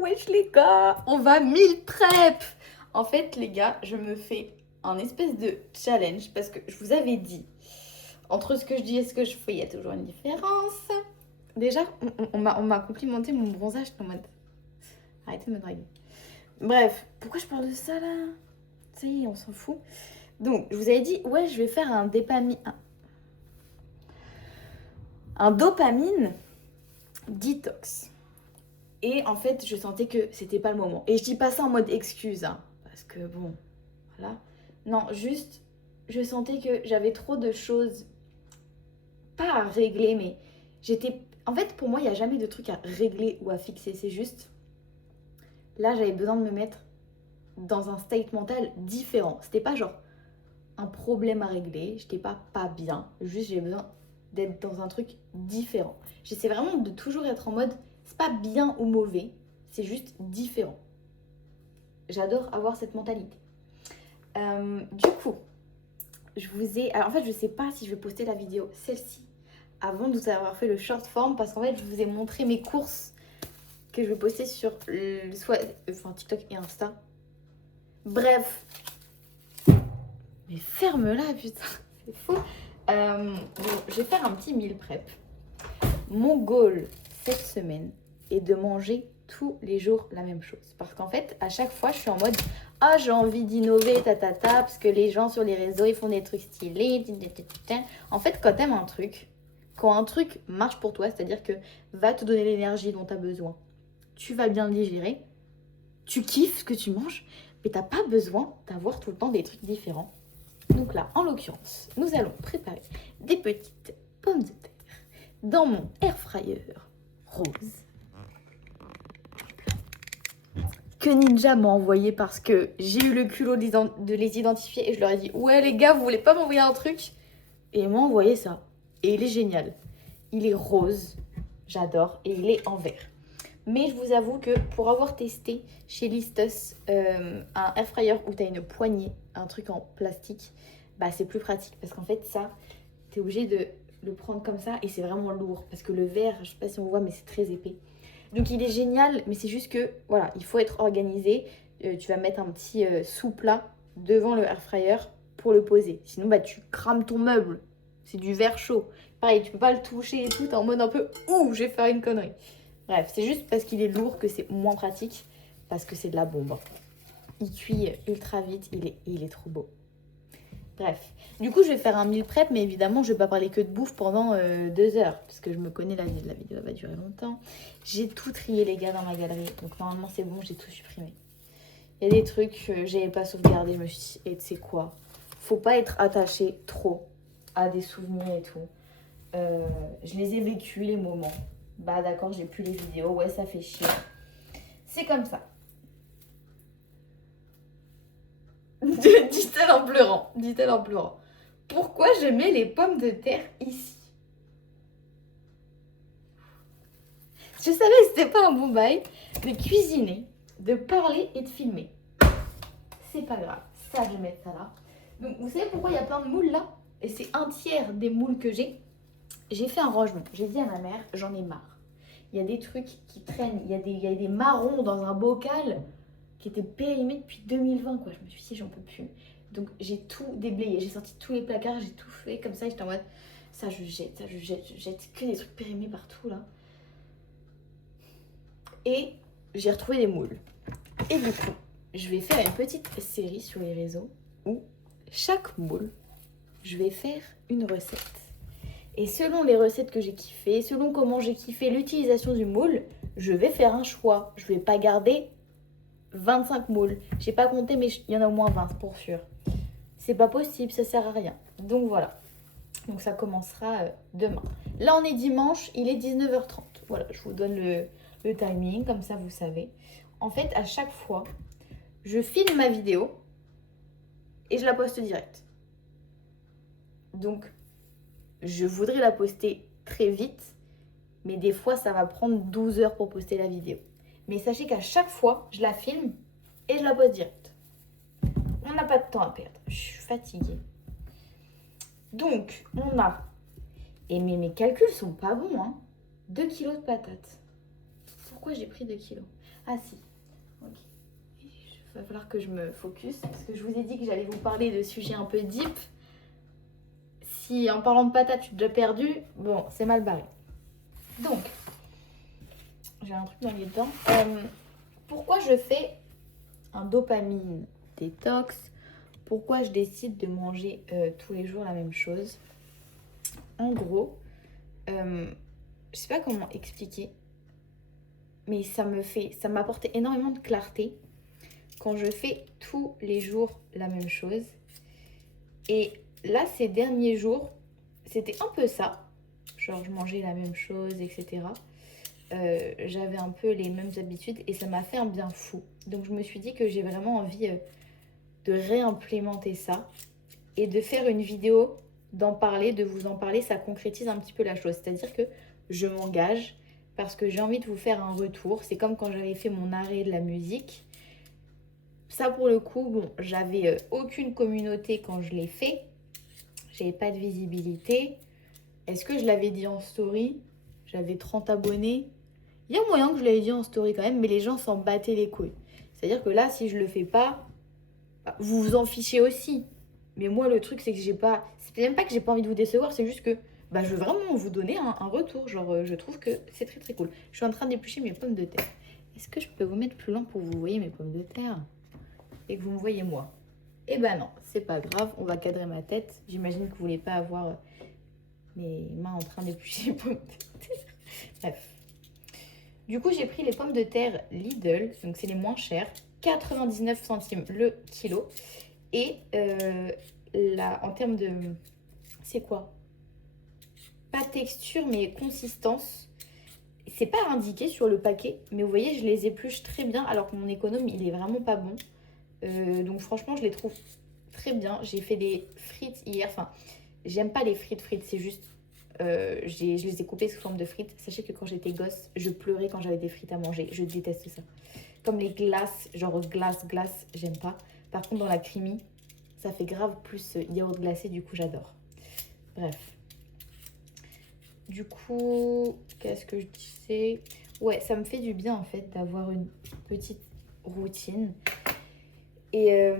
Wesh les gars, on va meal prep. En fait les gars, je me fais un espèce de challenge parce que je vous avais dit, entre ce que je dis et ce que je fais, il y a toujours une différence. Déjà, on m'a complimenté mon bronzage, j'étais en mode, arrêtez de me draguer. Bref, pourquoi je parle de ça là? Ça y est, on s'en fout. Donc, je vous avais dit, ouais, je vais faire un dopamine detox. Et en fait, je sentais que c'était pas le moment. Et je dis pas ça en mode excuse, hein, parce que bon, voilà. Non, juste, je sentais que j'avais trop de choses, pas à régler, mais j'étais... En fait, pour moi, il n'y a jamais de truc à régler ou à fixer. C'est juste, là, j'avais besoin de me mettre dans un state mental différent. C'était pas genre un problème à régler, j'étais pas bien. Juste, j'ai besoin d'être dans un truc différent. J'essaie vraiment de toujours être en mode, c'est pas bien ou mauvais, c'est juste différent. J'adore avoir cette mentalité. Du coup, je vous ai... Alors en fait, je sais pas si je vais poster la vidéo, celle-ci, avant de vous avoir fait le short form, parce qu'en fait, je vous ai montré mes courses que je vais poster sur TikTok et Insta. Bref. Mais ferme-la, putain, c'est fou. Je vais faire un petit meal prep. Mon goal cette semaine est de manger tous les jours la même chose. Parce qu'en fait, à chaque fois, je suis en mode « Ah, j'ai envie d'innover, parce que les gens sur les réseaux, ils font des trucs stylés. » En fait, quand t'aimes un truc, quand un truc marche pour toi, c'est-à-dire que va te donner l'énergie dont tu as besoin, tu vas bien le digérer, tu kiffes ce que tu manges, mais t'as pas besoin d'avoir tout le temps des trucs différents. Donc là, en l'occurrence, nous allons préparer des petites pommes de terre dans mon air fryer rose que Ninja m'a envoyé parce que j'ai eu le culot de les identifier et je leur ai dit « Ouais les gars, vous voulez pas m'envoyer un truc ?» Et ils m'ont envoyé ça. Et il est génial. Il est rose, j'adore, et il est en vert. Mais je vous avoue que pour avoir testé chez Listos un air fryer où tu as une poignée, un truc en plastique, bah c'est plus pratique parce qu'en fait ça, tu es obligé de le prendre comme ça et c'est vraiment lourd parce que le verre, je sais pas si on voit mais c'est très épais. Donc il est génial mais c'est juste que voilà, il faut être organisé. Tu vas mettre un petit sous-plat devant le air fryer pour le poser. Sinon bah tu crames ton meuble. C'est du verre chaud. Pareil, tu peux pas le toucher et tout, t'es en mode un peu ouh, je vais faire une connerie. Bref, c'est juste parce qu'il est lourd que c'est moins pratique parce que c'est de la bombe. Il cuit ultra vite, il est trop beau. Bref, du coup je vais faire un meal prep, mais évidemment je vais pas parler que de bouffe pendant 2 heures, parce que je me connais, la vidéo va durer longtemps. J'ai tout trié les gars dans ma galerie, donc normalement c'est bon, j'ai tout supprimé. Il y a des trucs que j'avais pas sauvegardés, je me suis dit, et tu sais quoi, faut pas être attaché trop à des souvenirs et tout. Je les ai vécus les moments. Bah d'accord, j'ai plus les vidéos, ouais ça fait chier. C'est comme ça. Dit-elle en pleurant. Dit-elle en pleurant. Pourquoi je mets les pommes de terre ici? Je savais que c'était pas un bon bail de cuisiner, de parler et de filmer. C'est pas grave. Ça, je vais mettre ça là. Donc, vous savez pourquoi il y a plein de moules là? Et c'est un tiers des moules que j'ai. J'ai fait un rangement. J'ai dit à ma mère, j'en ai marre. Il y a des trucs qui traînent. Il y a des marrons dans un bocal qui étaient périmés depuis 2020, quoi. Je me suis dit, j'en peux plus. Donc, j'ai tout déblayé. J'ai sorti tous les placards, j'ai tout fait comme ça. J'étais en mode, ça, je jette. Je jette que des trucs périmés partout, là. Et j'ai retrouvé des moules. Et du coup, je vais faire une petite série sur les réseaux où chaque moule, je vais faire une recette. Et selon les recettes que j'ai kiffées, selon comment j'ai kiffé l'utilisation du moule, je vais faire un choix. Je vais pas garder 25 moules. J'ai pas compté, mais il y en a au moins 20 pour sûr. C'est pas possible, ça sert à rien. Donc voilà. Donc ça commencera demain. Là, on est dimanche, il est 19h30. Voilà, je vous donne le timing, comme ça vous savez. En fait, à chaque fois, je filme ma vidéo et je la poste direct. Donc, je voudrais la poster très vite, mais des fois, ça va prendre 12 heures pour poster la vidéo. Mais sachez qu'à chaque fois, je la filme et je la poste direct. On n'a pas de temps à perdre. Je suis fatiguée. Donc, on a... Et mes calculs sont pas bons, hein. 2 kilos de patates. Pourquoi j'ai pris 2 kilos? Ah si, ok. Il va falloir que je me focus parce que je vous ai dit que j'allais vous parler de sujets un peu deep. Si en parlant de patates, tu t'es déjà perdu, bon, c'est mal barré. Donc, j'ai un truc dans les dents. Pourquoi je fais un dopamine détox? Pourquoi je décide de manger tous les jours la même chose? En gros, je sais pas comment expliquer, mais ça m'apporte énormément de clarté quand je fais tous les jours la même chose. Et là, ces derniers jours, c'était un peu ça. Genre, je mangeais la même chose, etc. J'avais un peu les mêmes habitudes et ça m'a fait un bien fou. Donc, je me suis dit que j'ai vraiment envie de réimplémenter ça et de faire une vidéo, d'en parler, de vous en parler. Ça concrétise un petit peu la chose. C'est-à-dire que je m'engage parce que j'ai envie de vous faire un retour. C'est comme quand j'avais fait mon arrêt de la musique. Ça, pour le coup, bon, j'avais aucune communauté quand je l'ai fait. J'avais pas de visibilité. Est-ce que je l'avais dit en story? J'avais 30 abonnés. Il y a moyen que je l'avais dit en story quand même, mais les gens s'en battaient les couilles. C'est-à-dire que là, si je le fais pas, bah, vous vous en fichez aussi. Mais moi, le truc, c'est que j'ai pas... C'est même pas que j'ai pas envie de vous décevoir, c'est juste que bah, je veux vraiment vous donner un retour. Genre, je trouve que c'est très très cool. Je suis en train d'éplucher mes pommes de terre. Est-ce que je peux vous mettre plus loin pour que vous voyez mes pommes de terre et que vous me voyez moi? Eh ben non, c'est pas grave, on va cadrer ma tête. J'imagine que vous voulez pas avoir mes mains en train d'éplucher les pommes de terre. Bref. Du coup, j'ai pris les pommes de terre Lidl, donc c'est les moins chères, 99 centimes le kilo. Et là, en termes de... C'est quoi? Pas texture, mais consistance. C'est pas indiqué sur le paquet, mais vous voyez, je les épluche très bien, alors que mon économe, il est vraiment pas bon. Donc franchement, je les trouve très bien. J'ai fait des frites hier. Enfin, j'aime pas les frites, c'est juste... je les ai coupées sous forme de frites. Sachez que quand j'étais gosse, je pleurais quand j'avais des frites à manger. Je déteste ça. Comme les glaces, genre glace, j'aime pas. Par contre, dans la creamy, ça fait grave plus yaourt glacé, du coup, j'adore. Bref. Du coup, qu'est-ce que je disais? Ouais, ça me fait du bien, en fait, d'avoir une petite routine. Et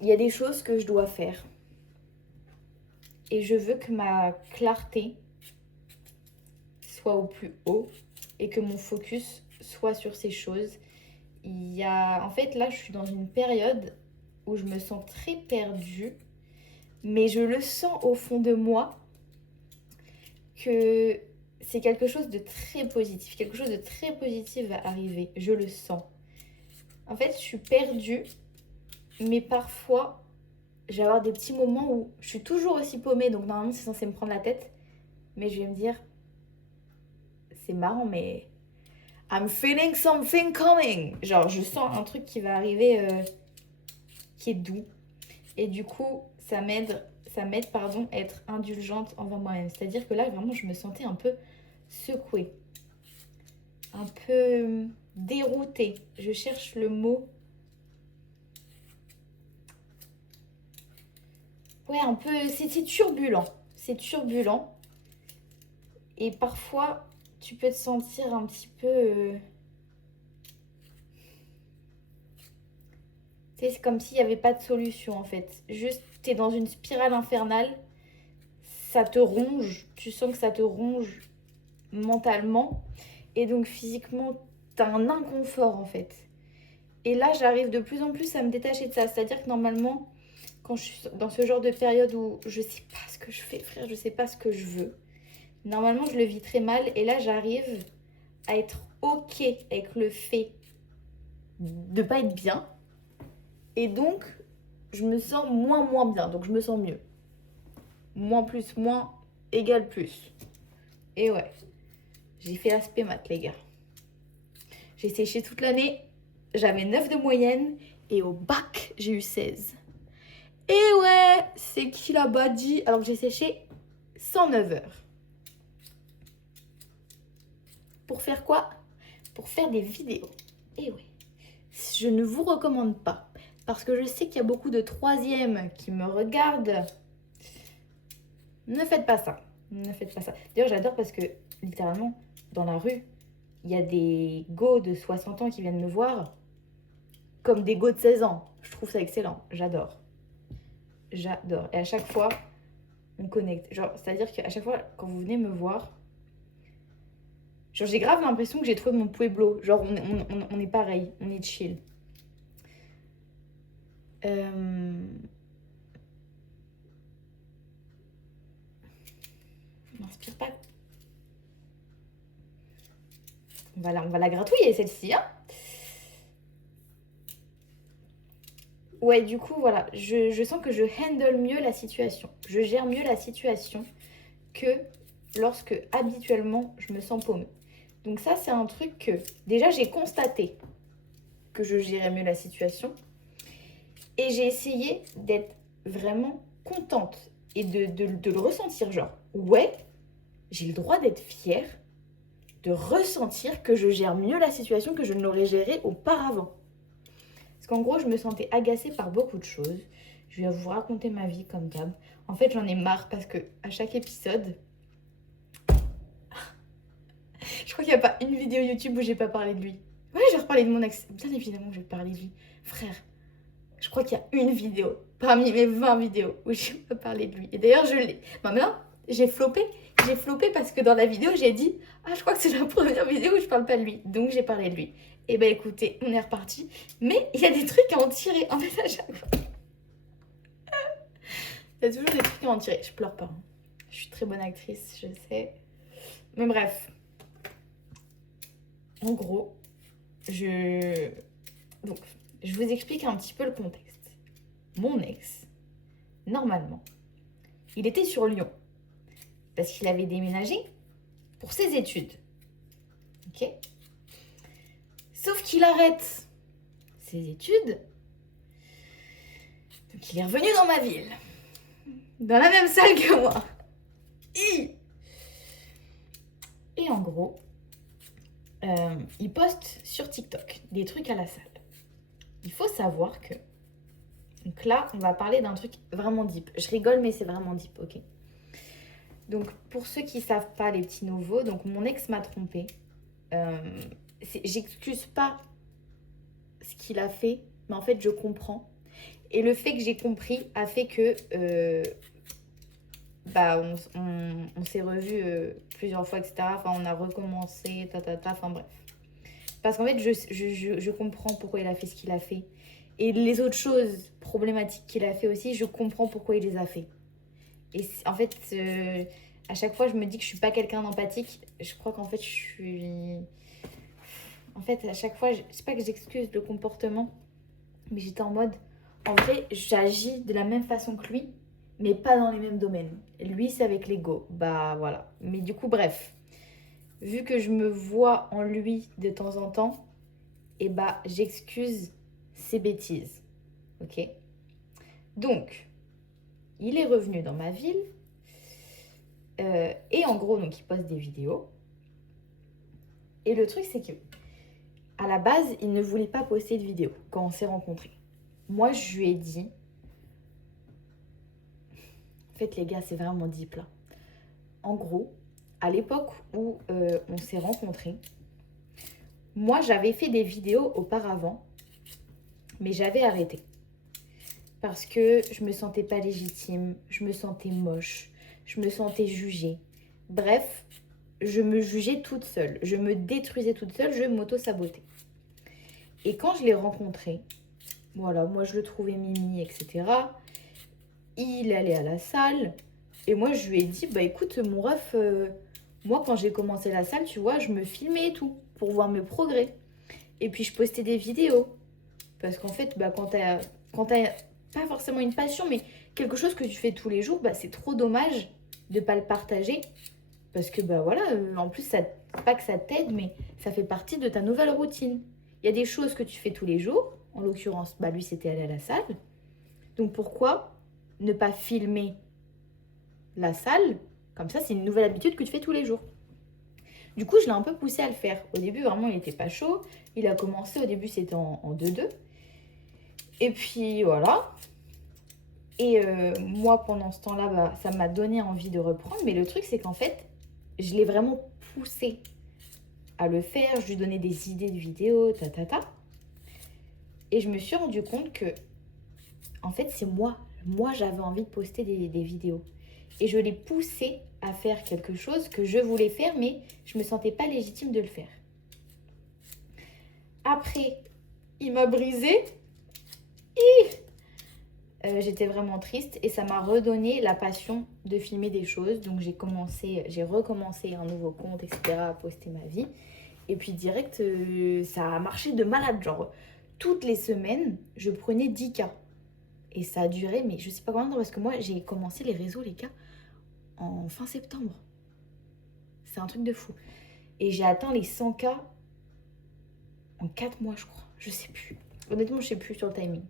il y a des choses que je dois faire. Et je veux que ma clarté soit au plus haut et que mon focus soit sur ces choses. Il y a... En fait, là, je suis dans une période où je me sens très perdue, mais je le sens au fond de moi que c'est quelque chose de très positif. Quelque chose de très positif va arriver. Je le sens. En fait, je suis perdue, mais parfois, je vais avoir des petits moments où je suis toujours aussi paumée, donc normalement, c'est censé me prendre la tête. Mais je vais me dire, c'est marrant, mais I'm feeling something coming. Genre, je sens un truc qui va arriver qui est doux. Et du coup, ça m'aide, pardon, à être indulgente envers moi-même. C'est-à-dire que là, vraiment, je me sentais un peu secouée. Un peu déroutée. Je cherche le mot. Ouais, un peu... C'est turbulent. C'est turbulent. Et parfois, tu peux te sentir un petit peu... C'est comme s'il n'y avait pas de solution en fait. Juste, tu es dans une spirale infernale, ça te ronge, tu sens que ça te ronge mentalement et donc physiquement, tu as un inconfort en fait. Et là, j'arrive de plus en plus à me détacher de ça. C'est-à-dire que normalement, quand je suis dans ce genre de période où je sais pas ce que je fais, frère, je sais pas ce que je veux, normalement, je le vis très mal et là, j'arrive à être OK avec le fait de pas être bien. Et donc, je me sens moins bien. Donc, je me sens mieux. Moins plus moins égale plus. Et ouais, j'ai fait l'aspect maths, les gars. J'ai séché toute l'année. J'avais 9 de moyenne. Et au bac, j'ai eu 16. Et ouais, c'est qui là-bas dit? Alors que j'ai séché 109 heures. Pour faire quoi? Pour faire des vidéos. Et ouais, je ne vous recommande pas. Parce que je sais qu'il y a beaucoup de troisièmes qui me regardent. Ne faites pas ça. Ne faites pas ça. D'ailleurs, j'adore parce que, littéralement, dans la rue, il y a des go de 60 ans qui viennent me voir comme des go de 16 ans. Je trouve ça excellent. J'adore. J'adore. Et à chaque fois, on connecte. Genre, c'est-à-dire qu'à chaque fois, quand vous venez me voir, genre, j'ai grave l'impression que j'ai trouvé mon pueblo. Genre, on est pareil. On est chill. On n'inspire pas. On va la gratouiller, celle-ci, hein. Ouais, du coup, voilà. Je sens que je handle mieux la situation. Je gère mieux la situation que lorsque, habituellement, je me sens paumée. Donc ça, c'est un truc que, déjà, j'ai constaté que je gérais mieux la situation. Et j'ai essayé d'être vraiment contente et de le ressentir, genre, ouais, j'ai le droit d'être fière, de ressentir que je gère mieux la situation que je ne l'aurais gérée auparavant. Parce qu'en gros, je me sentais agacée par beaucoup de choses. Je vais vous raconter ma vie comme d'hab. En fait, j'en ai marre parce que à chaque épisode, je crois qu'il n'y a pas une vidéo YouTube où j'ai pas parlé de lui. Ouais, j'ai reparlé de mon ex. Bien évidemment, je vais parler de lui. Frère, je crois qu'il y a une vidéo parmi mes 20 vidéos où j'ai pas parlé de lui. Et d'ailleurs, je l'ai. Maintenant, j'ai floppé. J'ai floppé parce que dans la vidéo, j'ai dit « Ah, je crois que c'est la première vidéo où je parle pas de lui. » Donc, j'ai parlé de lui. Et ben écoutez, on est reparti. Mais il y a des trucs à en tirer. En fait, à chaque fois. Il y a toujours des trucs à en tirer. Je pleure pas. Hein. Je suis très bonne actrice, je sais. Mais bref. En gros, donc, je vous explique un petit peu le contexte. Mon ex, normalement, il était sur Lyon. Parce qu'il avait déménagé pour ses études. Ok ? Sauf qu'il arrête ses études. Donc il est revenu dans ma ville. Dans la même salle que moi. Et en gros, il poste sur TikTok des trucs à la salle. Il faut savoir que... Donc là, on va parler d'un truc vraiment deep. Je rigole, mais c'est vraiment deep, ok ? Donc pour ceux qui ne savent pas, les petits nouveaux, donc mon ex m'a trompée. J'excuse pas ce qu'il a fait, mais en fait, je comprends. Et le fait que j'ai compris a fait que on s'est revus plusieurs fois, etc. Enfin, on a recommencé, enfin bref. Parce qu'en fait, je comprends pourquoi il a fait ce qu'il a fait. Et les autres choses problématiques qu'il a fait aussi, je comprends pourquoi il les a fait. Et en fait, à chaque fois, je me dis que je suis pas quelqu'un d'empathique. Je crois qu'en fait, je suis... En fait, à chaque fois, c'est pas que j'excuse le comportement, mais j'étais en mode... En vrai, j'agis de la même façon que lui, mais pas dans les mêmes domaines. Et lui, c'est avec l'ego. Bah voilà. Mais du coup, bref. Vu que je me vois en lui de temps en temps, et bah j'excuse ses bêtises. Ok ? Donc, il est revenu dans ma ville. Et en gros, donc, il poste des vidéos. Et le truc, c'est que à la base, il ne voulait pas poster de vidéos quand on s'est rencontrés. Moi, je lui ai dit... En fait, les gars, c'est vraiment deep, là. En gros, à l'époque où on s'est rencontrés, moi, j'avais fait des vidéos auparavant, mais j'avais arrêté. Parce que je me sentais pas légitime, je me sentais moche, je me sentais jugée. Bref, je me jugeais toute seule, je me détruisais toute seule, je m'auto-sabotais. Et quand je l'ai rencontré, voilà, moi je le trouvais mimi, etc. Il allait à la salle, et moi je lui ai dit, bah écoute mon ref, moi quand j'ai commencé la salle, tu vois, je me filmais et tout, pour voir mes progrès. Et puis je postais des vidéos. Parce qu'en fait, bah, quand t'as pas forcément une passion, mais quelque chose que tu fais tous les jours, bah, c'est trop dommage de pas le partager. Parce que, bah voilà, en plus, pas que ça t'aide, mais ça fait partie de ta nouvelle routine. Il y a des choses que tu fais tous les jours. En l'occurrence, bah, lui, c'était aller à la salle. Donc, pourquoi ne pas filmer la salle? Comme ça, c'est une nouvelle habitude que tu fais tous les jours. Du coup, je l'ai un peu poussé à le faire. Au début, vraiment, il n'était pas chaud. Il a commencé, au début, c'était en 2-2. Et puis, voilà. Et moi, pendant ce temps-là, bah, ça m'a donné envie de reprendre. Mais le truc, c'est qu'en fait, je l'ai vraiment poussé à le faire, je lui donnais des idées de vidéos, Et je me suis rendu compte que, en fait, c'est moi. Moi, j'avais envie de poster des vidéos. Et je l'ai poussé à faire quelque chose que je voulais faire, mais je ne me sentais pas légitime de le faire. Après, il m'a brisée. J'étais vraiment triste et ça m'a redonné la passion de filmer des choses. Donc j'ai recommencé un nouveau compte, etc. à poster ma vie. Et puis direct, ça a marché de malade. Genre, toutes les semaines, je prenais 10K. Et ça a duré, mais je sais pas combien de temps, parce que moi, j'ai commencé les réseaux, les gars, en fin septembre. C'est un truc de fou. Et j'ai atteint les 100K en 4 mois, je crois. Je sais plus. Honnêtement, je sais plus sur le timing.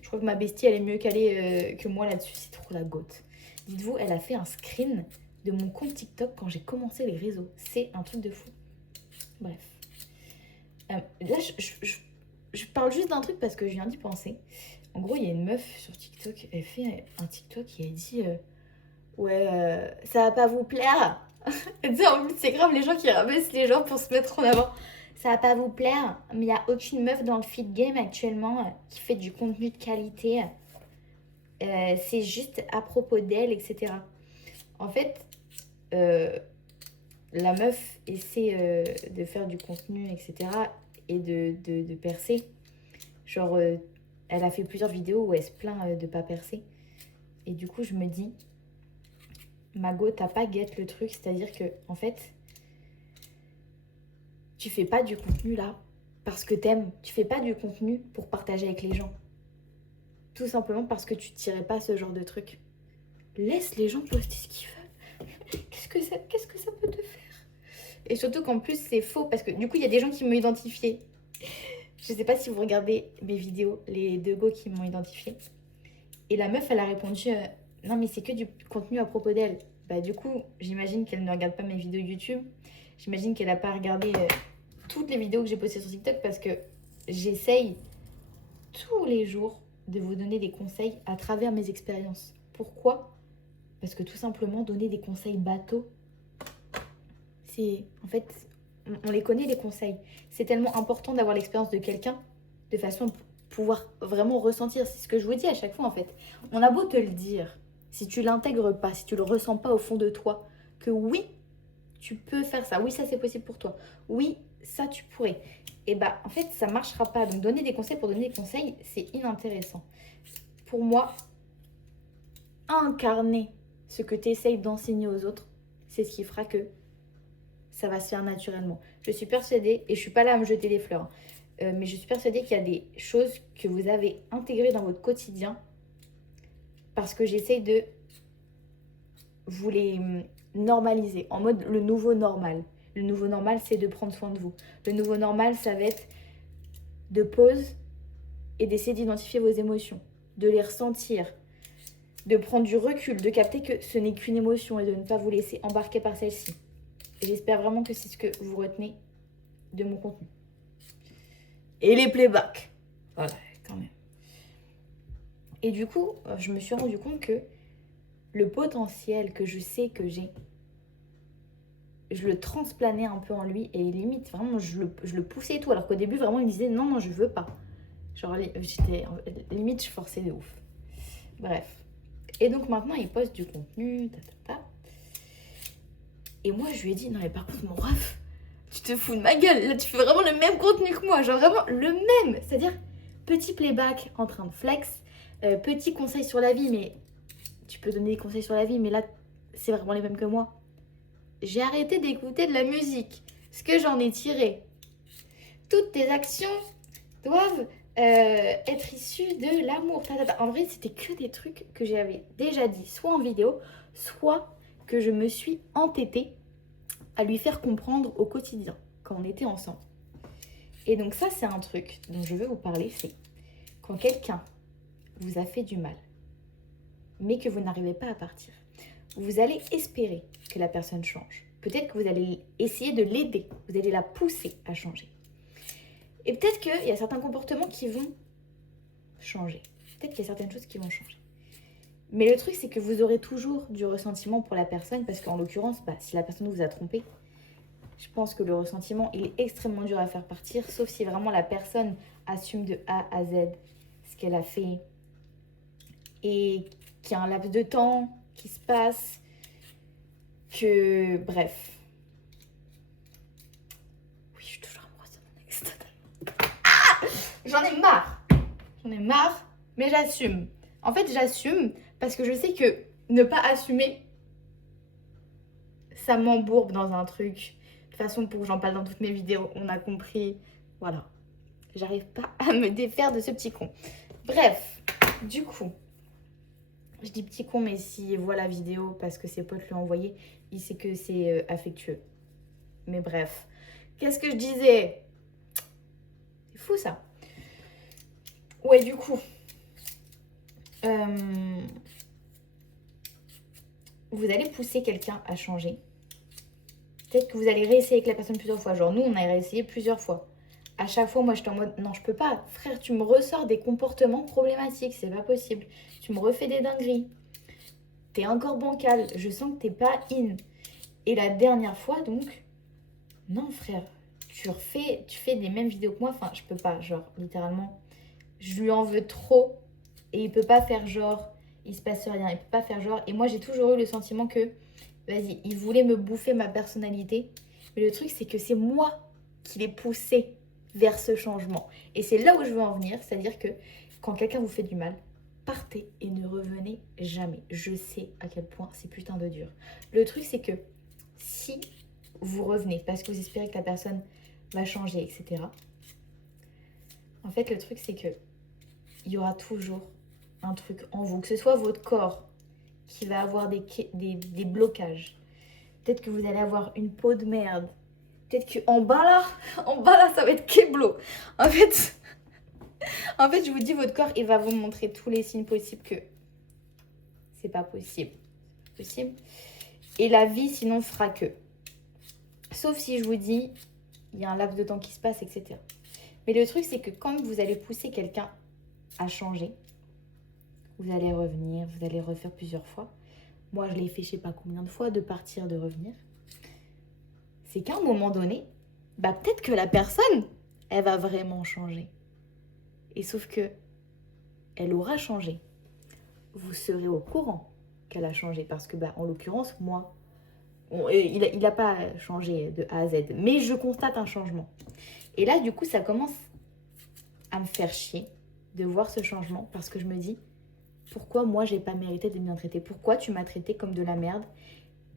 Je crois que ma bestie, elle est mieux calée que moi là-dessus. C'est trop la gote. Dites-vous, elle a fait un screen de mon compte TikTok quand j'ai commencé les réseaux. C'est un truc de fou. Bref. Là, je parle juste d'un truc parce que je viens d'y penser. En gros, il y a une meuf sur TikTok. Elle fait un TikTok et elle dit ouais, ça va pas vous plaire. Et tu sais, en plus, c'est grave les gens qui rabaissent les gens pour se mettre en avant. Ça va pas vous plaire, mais il n'y a aucune meuf dans le feed game actuellement qui fait du contenu de qualité. C'est juste à propos d'elle, etc. En fait, la meuf essaie de faire du contenu, etc. et de percer. Genre, elle a fait plusieurs vidéos où elle se plaint de pas percer. Et du coup, je me dis, Mago, t'as pas get le truc, c'est-à-dire que, en fait, tu fais pas du contenu là parce que t'aimes. Tu fais pas du contenu pour partager avec les gens. Tout simplement parce que tu tirais pas ce genre de truc. Laisse les gens poster ce qu'ils veulent. Qu'est-ce que ça peut te faire? Et surtout qu'en plus, c'est faux parce que du coup, il y a des gens qui m'ont identifié. Je sais pas si vous regardez mes vidéos, les 2 go qui m'ont identifié. Et la meuf, elle a répondu non, mais c'est que du contenu à propos d'elle. Bah, du coup, j'imagine qu'elle ne regarde pas mes vidéos YouTube. J'imagine qu'elle n'a pas regardé toutes les vidéos que j'ai postées sur TikTok parce que j'essaye tous les jours de vous donner des conseils à travers mes expériences. Pourquoi? Parce que tout simplement, donner des conseils bateaux, c'est... En fait, on les connaît, les conseils. C'est tellement important d'avoir l'expérience de quelqu'un de façon à pouvoir vraiment ressentir. C'est ce que je vous dis à chaque fois, en fait. On a beau te le dire, si tu l'intègres pas, si tu le ressens pas au fond de toi, que oui, tu peux faire ça. Oui, ça, c'est possible pour toi. Oui, ça, tu pourrais. Et bah, en fait, ça marchera pas. Donc, donner des conseils pour donner des conseils, c'est inintéressant. Pour moi, incarner ce que tu essayes d'enseigner aux autres, c'est ce qui fera que ça va se faire naturellement. Je suis persuadée, et je suis pas là à me jeter des fleurs, mais je suis persuadée qu'il y a des choses que vous avez intégrées dans votre quotidien parce que j'essaye de vous les normaliser, en mode le nouveau normal. Le nouveau normal, c'est de prendre soin de vous. Le nouveau normal, ça va être de pause et d'essayer d'identifier vos émotions, de les ressentir, de prendre du recul, de capter que ce n'est qu'une émotion et de ne pas vous laisser embarquer par celle-ci. Et j'espère vraiment que c'est ce que vous retenez de mon contenu. Et les playbacks. Voilà, quand même. Et du coup, je me suis rendu compte que le potentiel que je sais que j'ai, je le transplanais un peu en lui et limite, vraiment, je le poussais et tout. Alors qu'au début, vraiment, il me disait non, je veux pas. Genre, limite, je forçais de ouf. Bref. Et donc maintenant, il poste du contenu, Et moi, je lui ai dit, non mais par contre, mon ref, tu te fous de ma gueule. Là, tu fais vraiment le même contenu que moi. Genre vraiment le même. C'est-à-dire, petit playback en train de flex, petit conseil sur la vie, mais tu peux donner des conseils sur la vie, mais là, c'est vraiment les mêmes que moi. J'ai arrêté d'écouter de la musique. Ce que j'en ai tiré. Toutes tes actions doivent être issues de l'amour. En vrai, c'était que des trucs que j'avais déjà dit, soit en vidéo, soit que je me suis entêtée à lui faire comprendre au quotidien, quand on était ensemble. Et donc ça, c'est un truc dont je veux vous parler, c'est quand quelqu'un vous a fait du mal, mais que vous n'arrivez pas à partir, vous allez espérer que la personne change. Peut-être que vous allez essayer de l'aider, vous allez la pousser à changer. Et peut-être qu'il y a certains comportements qui vont changer. Peut-être qu'il y a certaines choses qui vont changer. Mais le truc, c'est que vous aurez toujours du ressentiment pour la personne, parce qu'en l'occurrence, si la personne vous a trompé, Je pense que le ressentiment, il est extrêmement dur à faire partir, sauf si vraiment la personne assume de A à Z ce qu'elle a fait et qu'il y a un laps de temps qui se passe, que... Bref. Oui, je suis toujours amoureuse de mon ex, totalement. J'en ai marre. J'en ai marre, mais j'assume. En fait, j'assume parce que je sais que ne pas assumer, ça m'embourbe dans un truc. De toute façon, pour que j'en parle dans toutes mes vidéos, on a compris. Voilà. J'arrive pas à me défaire de ce petit con. Bref, du coup, je dis petit con, mais s'il voit la vidéo parce que ses potes lui ont envoyé, il sait que c'est affectueux. Mais bref, qu'est-ce que je disais? C'est fou ça. Ouais, du coup, vous allez pousser quelqu'un à changer. Peut-être que vous allez réessayer avec la personne plusieurs fois. Genre, nous, on a réessayé plusieurs fois. À chaque fois, moi, j'étais en mode, non, je peux pas. Frère, tu me ressors des comportements problématiques. C'est pas possible. Tu me refais des dingueries. T'es encore bancal. Je sens que t'es pas in. Et la dernière fois, donc, non, frère, tu fais des mêmes vidéos que moi. Enfin, je peux pas. Genre, littéralement, je lui en veux trop. Et il peut pas faire genre, il se passe rien. Il peut pas faire genre. Et moi, j'ai toujours eu le sentiment que, vas-y, il voulait me bouffer ma personnalité. Mais le truc, c'est que c'est moi qui l'ai poussé vers ce changement. Et c'est là où je veux en venir. C'est-à-dire que quand quelqu'un vous fait du mal, partez et ne revenez jamais. Je sais à quel point c'est putain de dur. Le truc, c'est que si vous revenez parce que vous espérez que la personne va changer, etc. En fait, le truc, c'est que il y aura toujours un truc en vous, que ce soit votre corps qui va avoir des blocages. Peut-être que vous allez avoir une peau de merde. Peut-être qu'en bas là, ça va être keblo. En fait, je vous dis, votre corps, il va vous montrer tous les signes possibles que c'est pas possible. C'est possible. Et la vie, sinon, fera que. Sauf si je vous dis, il y a un laps de temps qui se passe, etc. Mais le truc, c'est que quand vous allez pousser quelqu'un à changer, vous allez revenir, vous allez refaire plusieurs fois. Moi, je l'ai fait je sais pas combien de fois, de partir, de revenir. C'est qu'à un moment donné, bah peut-être que la personne, elle va vraiment changer. Et sauf que elle aura changé. Vous serez au courant qu'elle a changé. Parce que, bah, en l'occurrence, moi, il n'a pas changé de A à Z. Mais je constate un changement. Et là, du coup, ça commence à me faire chier de voir ce changement. Parce que je me dis, pourquoi moi, j'ai pas mérité d'être bien traitée? Pourquoi tu m'as traité comme de la merde?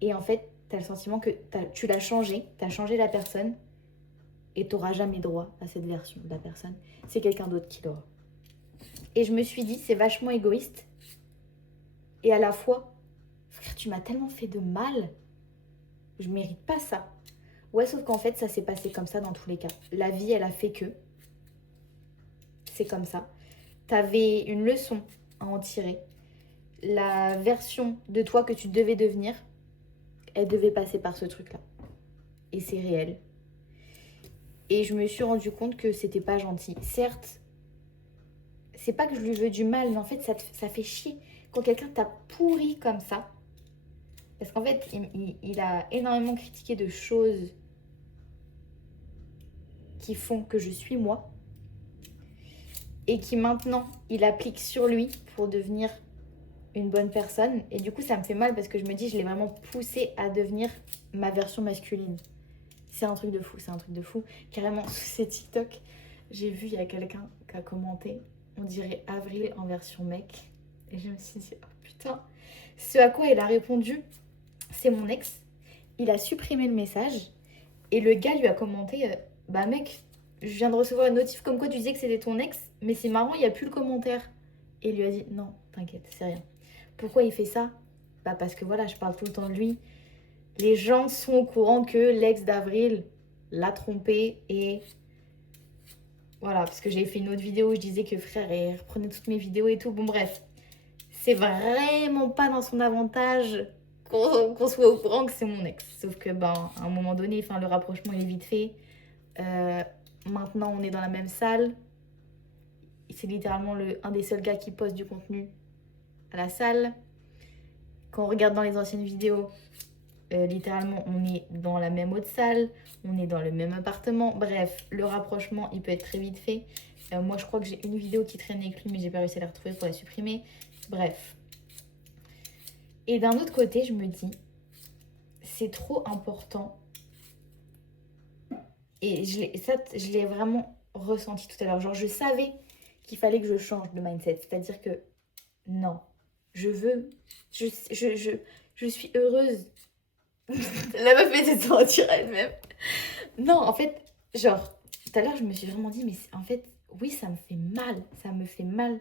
Et en fait, tu as le sentiment que tu l'as changé, tu as changé la personne et tu n'auras jamais droit à cette version de la personne. C'est quelqu'un d'autre qui l'aura. Et je me suis dit, c'est vachement égoïste. Et à la fois, frère, tu m'as tellement fait de mal, je mérite pas ça. Ouais, sauf qu'en fait, ça s'est passé comme ça dans tous les cas. La vie, elle a fait que c'est comme ça. T'avais une leçon à en tirer. La version de toi que tu devais devenir, elle devait passer par ce truc-là. Et c'est réel. Et je me suis rendu compte que c'était pas gentil. Certes, c'est pas que je lui veux du mal, mais en fait, ça fait chier quand quelqu'un t'a pourri comme ça. Parce qu'en fait, il a énormément critiqué de choses qui font que je suis moi. Et qui maintenant, il applique sur lui pour devenir une bonne personne. Et du coup, ça me fait mal parce que je me dis, je l'ai vraiment poussé à devenir ma version masculine. C'est un truc de fou, c'est un truc de fou. Carrément, sous ces TikTok, j'ai vu, il y a quelqu'un qui a commenté, on dirait Avril en version mec. Et je me suis dit, oh putain. Ce à quoi il a répondu, c'est mon ex. Il a supprimé le message. Et le gars lui a commenté, bah mec, je viens de recevoir une notif comme quoi tu disais que c'était ton ex, mais c'est marrant, il n'y a plus le commentaire. Et il lui a dit, non, t'inquiète, c'est rien. Pourquoi il fait ça? Bah parce que voilà, je parle tout le temps de lui. Les gens sont au courant que l'ex d'Avril l'a trompé et voilà, parce que j'avais fait une autre vidéo où je disais que frère, il reprenait toutes mes vidéos et tout. Bon bref, c'est vraiment pas dans son avantage qu'on soit au courant que c'est mon ex. Sauf que ben, à un moment donné, le rapprochement il est vite fait. Maintenant, on est dans la même salle. C'est littéralement un des seuls gars qui poste du contenu à la salle. Quand on regarde dans les anciennes vidéos, Littéralement, on est dans la même haute salle, on est dans le même appartement. Bref, le rapprochement, il peut être très vite fait. Moi, je crois que j'ai une vidéo qui traînait avec lui, mais j'ai pas réussi à la retrouver pour la supprimer. Bref. Et d'un autre côté, je me dis, c'est trop important. Et je l'ai vraiment ressenti tout à l'heure. Genre, je savais qu'il fallait que je change de mindset. C'est-à-dire que, non, je veux... Je suis heureuse. La meuf essaie de se mentir elle-même. Non, en fait, genre, tout à l'heure, je me suis vraiment dit, mais en fait, oui, ça me fait mal. Ça me fait mal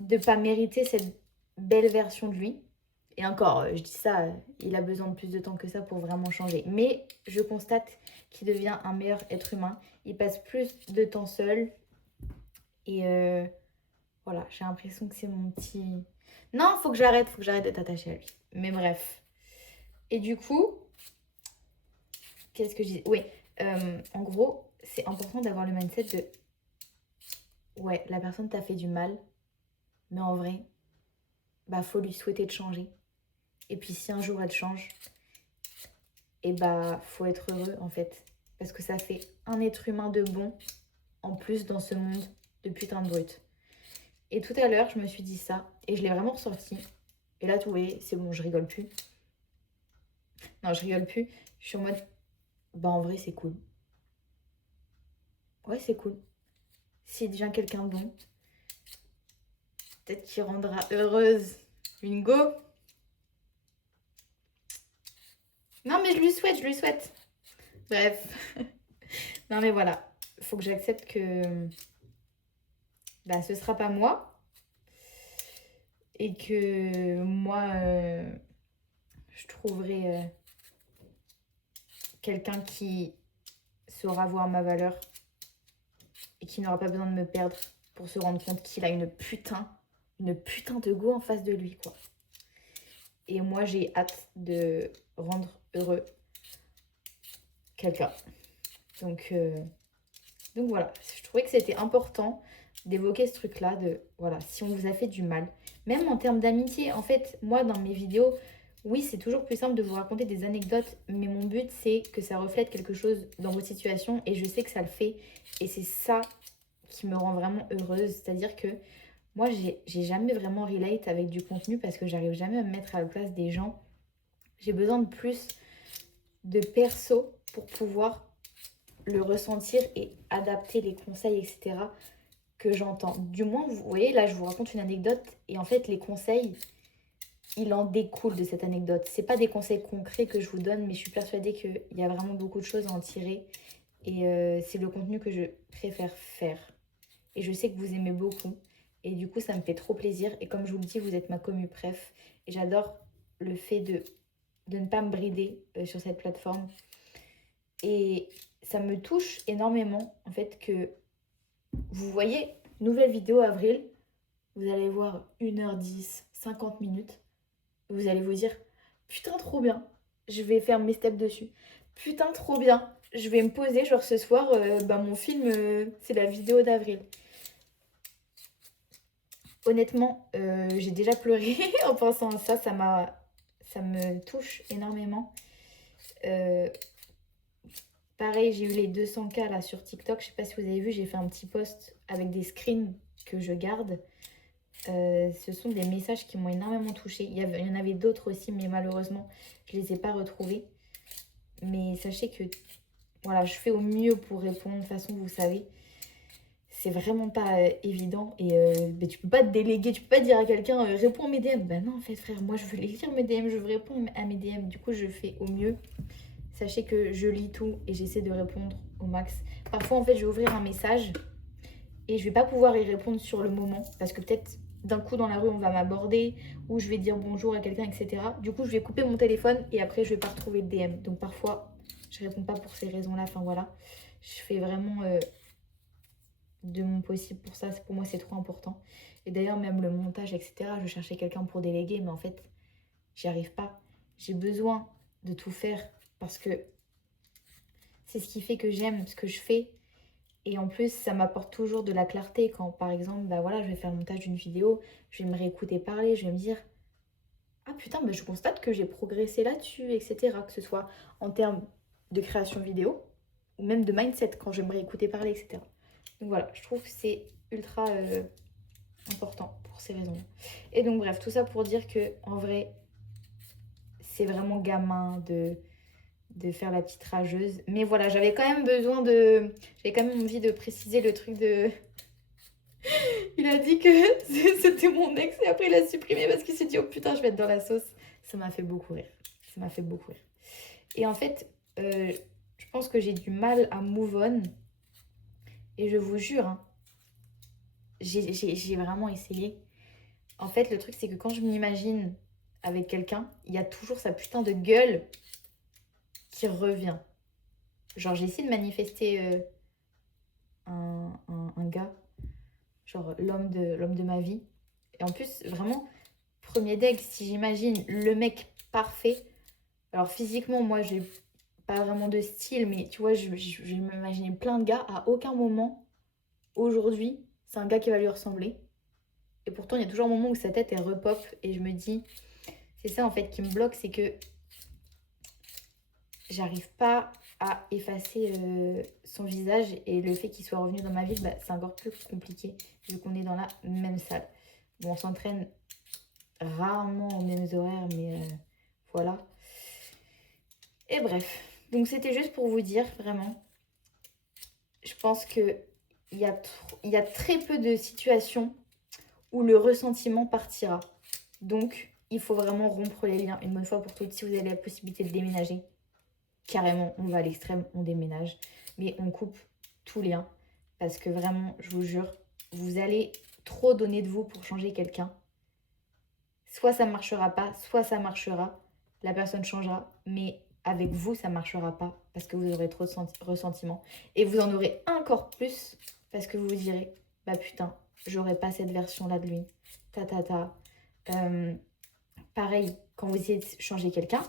de pas mériter cette belle version de lui. Et encore, je dis ça, il a besoin de plus de temps que ça pour vraiment changer. Mais je constate qu'il devient un meilleur être humain. Il passe plus de temps seul. Et voilà, j'ai l'impression que c'est mon petit... Non, faut que j'arrête d'être attachée à lui. Mais bref. Et du coup, qu'est-ce que je dis? Oui, en gros, c'est important d'avoir le mindset de... Ouais, la personne t'a fait du mal, mais en vrai, bah faut lui souhaiter de changer. Et puis si un jour elle change, et bah faut être heureux en fait. Parce que ça fait un être humain de bon, en plus dans ce monde de putain de brut. Et tout à l'heure, je me suis dit ça, et je l'ai vraiment ressorti. Et là, tout est, c'est bon, je rigole plus. Non, je rigole plus. Je suis en mode, bah en vrai, c'est cool. Ouais, c'est cool. S'il devient quelqu'un de bon, peut-être qu'il rendra heureuse une go. Non, mais je lui souhaite, je lui souhaite. Bref. Non, mais voilà. Faut que j'accepte que bah, ce sera pas moi. Et que moi, je trouverai quelqu'un qui saura voir ma valeur et qui n'aura pas besoin de me perdre pour se rendre compte qu'il a une putain de go en face de lui, quoi. Et moi, j'ai hâte de rendre heureux quelqu'un. Donc voilà, je trouvais que c'était important d'évoquer ce truc-là de, voilà, si on vous a fait du mal, même en termes d'amitié, en fait, moi, dans mes vidéos, oui, c'est toujours plus simple de vous raconter des anecdotes, mais mon but, c'est que ça reflète quelque chose dans votre situation, et je sais que ça le fait, et c'est ça qui me rend vraiment heureuse, c'est-à-dire que moi, j'ai jamais vraiment relate avec du contenu parce que j'arrive jamais à me mettre à la place des gens. J'ai besoin de plus de perso pour pouvoir le ressentir et adapter les conseils, etc. que j'entends. Du moins, vous voyez, là, je vous raconte une anecdote et en fait, les conseils, il en découle de cette anecdote. C'est pas des conseils concrets que je vous donne, mais je suis persuadée qu'il y a vraiment beaucoup de choses à en tirer et c'est le contenu que je préfère faire. Et je sais que vous aimez beaucoup et du coup, ça me fait trop plaisir. Et comme je vous le dis, vous êtes ma commu préf et j'adore le fait de ne pas me brider sur cette plateforme. Et ça me touche énormément, en fait, que vous voyez, nouvelle vidéo avril, vous allez voir 1h10, 50 minutes. Vous allez vous dire, putain, trop bien, je vais faire mes steps dessus. Putain, trop bien, je vais me poser, genre ce soir, bah, mon film, c'est la vidéo d'avril. Honnêtement, j'ai déjà pleuré en pensant à ça, ça me touche énormément. Pareil, j'ai eu les 200K là sur TikTok. Je sais pas si vous avez vu, j'ai fait un petit post avec des screens que je garde. Ce sont des messages qui m'ont énormément touchée. Il y en avait d'autres aussi, mais malheureusement, je les ai pas retrouvés. Mais sachez que voilà, je fais au mieux pour répondre. De toute façon, vous savez, c'est vraiment pas évident. Et mais tu peux pas te déléguer, tu peux pas dire à quelqu'un réponds à mes DM. Bah non, en fait, frère, moi je veux les lire mes DM, je veux répondre à mes DM. Du coup, je fais au mieux. Sachez que je lis tout et j'essaie de répondre au max. Parfois, en fait, je vais ouvrir un message et je vais pas pouvoir y répondre sur le moment parce que peut-être d'un coup dans la rue, on va m'aborder ou je vais dire bonjour à quelqu'un, etc. Du coup, je vais couper mon téléphone et après, je vais pas retrouver de DM. Donc parfois, je réponds pas pour ces raisons-là. Enfin voilà, je fais vraiment de mon possible pour ça. Pour moi, c'est trop important. Et d'ailleurs, même le montage, etc., je cherchais quelqu'un pour déléguer, mais en fait, j'y arrive pas. J'ai besoin de tout faire parce que c'est ce qui fait que j'aime ce que je fais. Et en plus, ça m'apporte toujours de la clarté quand, par exemple, bah voilà, je vais faire le montage d'une vidéo, je vais me réécouter parler, je vais me dire, ah putain, bah, je constate que j'ai progressé là-dessus, etc. Que ce soit en termes de création vidéo ou même de mindset quand j'aimerais écouter parler, etc. Donc voilà, je trouve que c'est ultra important pour ces raisons. Et donc bref, tout ça pour dire que en vrai, c'est vraiment gamin de faire la petite rageuse. Mais voilà, j'avais quand même besoin de... J'avais quand même envie de préciser le truc de... Il a dit que c'était mon ex et après il a supprimé parce qu'il s'est dit oh putain je vais être dans la sauce. Ça m'a fait beaucoup rire. Ça m'a fait beaucoup rire. Et en fait, je pense que j'ai du mal à move on. Et je vous jure, hein, j'ai vraiment essayé. En fait, le truc c'est que quand je m'imagine avec quelqu'un, il y a toujours sa putain de gueule qui revient. Genre j'ai essayé de manifester un gars, genre l'homme de ma vie. Et en plus, vraiment, premier date, si j'imagine le mec parfait, alors physiquement, moi, j'ai pas vraiment de style, mais tu vois, je vais m'imaginer plein de gars. À aucun moment, aujourd'hui, c'est un gars qui va lui ressembler. Et pourtant, il y a toujours un moment où sa tête, elle repop. Et je me dis, c'est ça en fait qui me bloque, c'est que j'arrive pas à effacer son visage. Et le fait qu'il soit revenu dans ma vie, bah, c'est encore plus compliqué, vu qu'on est dans la même salle. Bon, on s'entraîne rarement aux mêmes horaires, mais voilà. Et bref, donc c'était juste pour vous dire, vraiment, je pense qu'il y a très peu de situations où le ressentiment partira. Donc, il faut vraiment rompre les liens une bonne fois pour toutes. Si vous avez la possibilité de déménager, carrément, on va à l'extrême, on déménage. Mais on coupe tout lien. Parce que vraiment, je vous jure, vous allez trop donner de vous pour changer quelqu'un. Soit ça ne marchera pas, soit ça marchera. La personne changera, mais avec vous, ça ne marchera pas parce que vous aurez trop de ressentiment. Et vous en aurez encore plus parce que vous vous direz, bah putain, j'aurais pas cette version-là de lui. Pareil, quand vous essayez de changer quelqu'un,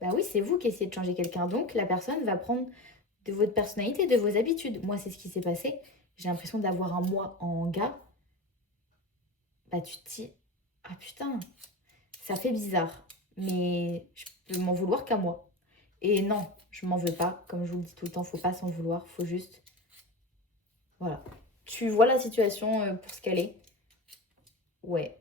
bah oui, c'est vous qui essayez de changer quelqu'un. Donc, la personne va prendre de votre personnalité, de vos habitudes. Moi, c'est ce qui s'est passé. J'ai l'impression d'avoir un moi en gars. Bah, tu te dis, ah putain, ça fait bizarre. Mais je peux m'en vouloir qu'à moi. Et non, je m'en veux pas. Comme je vous le dis tout le temps, faut pas s'en vouloir. Faut juste, voilà. Tu vois la situation pour ce qu'elle est. Ouais,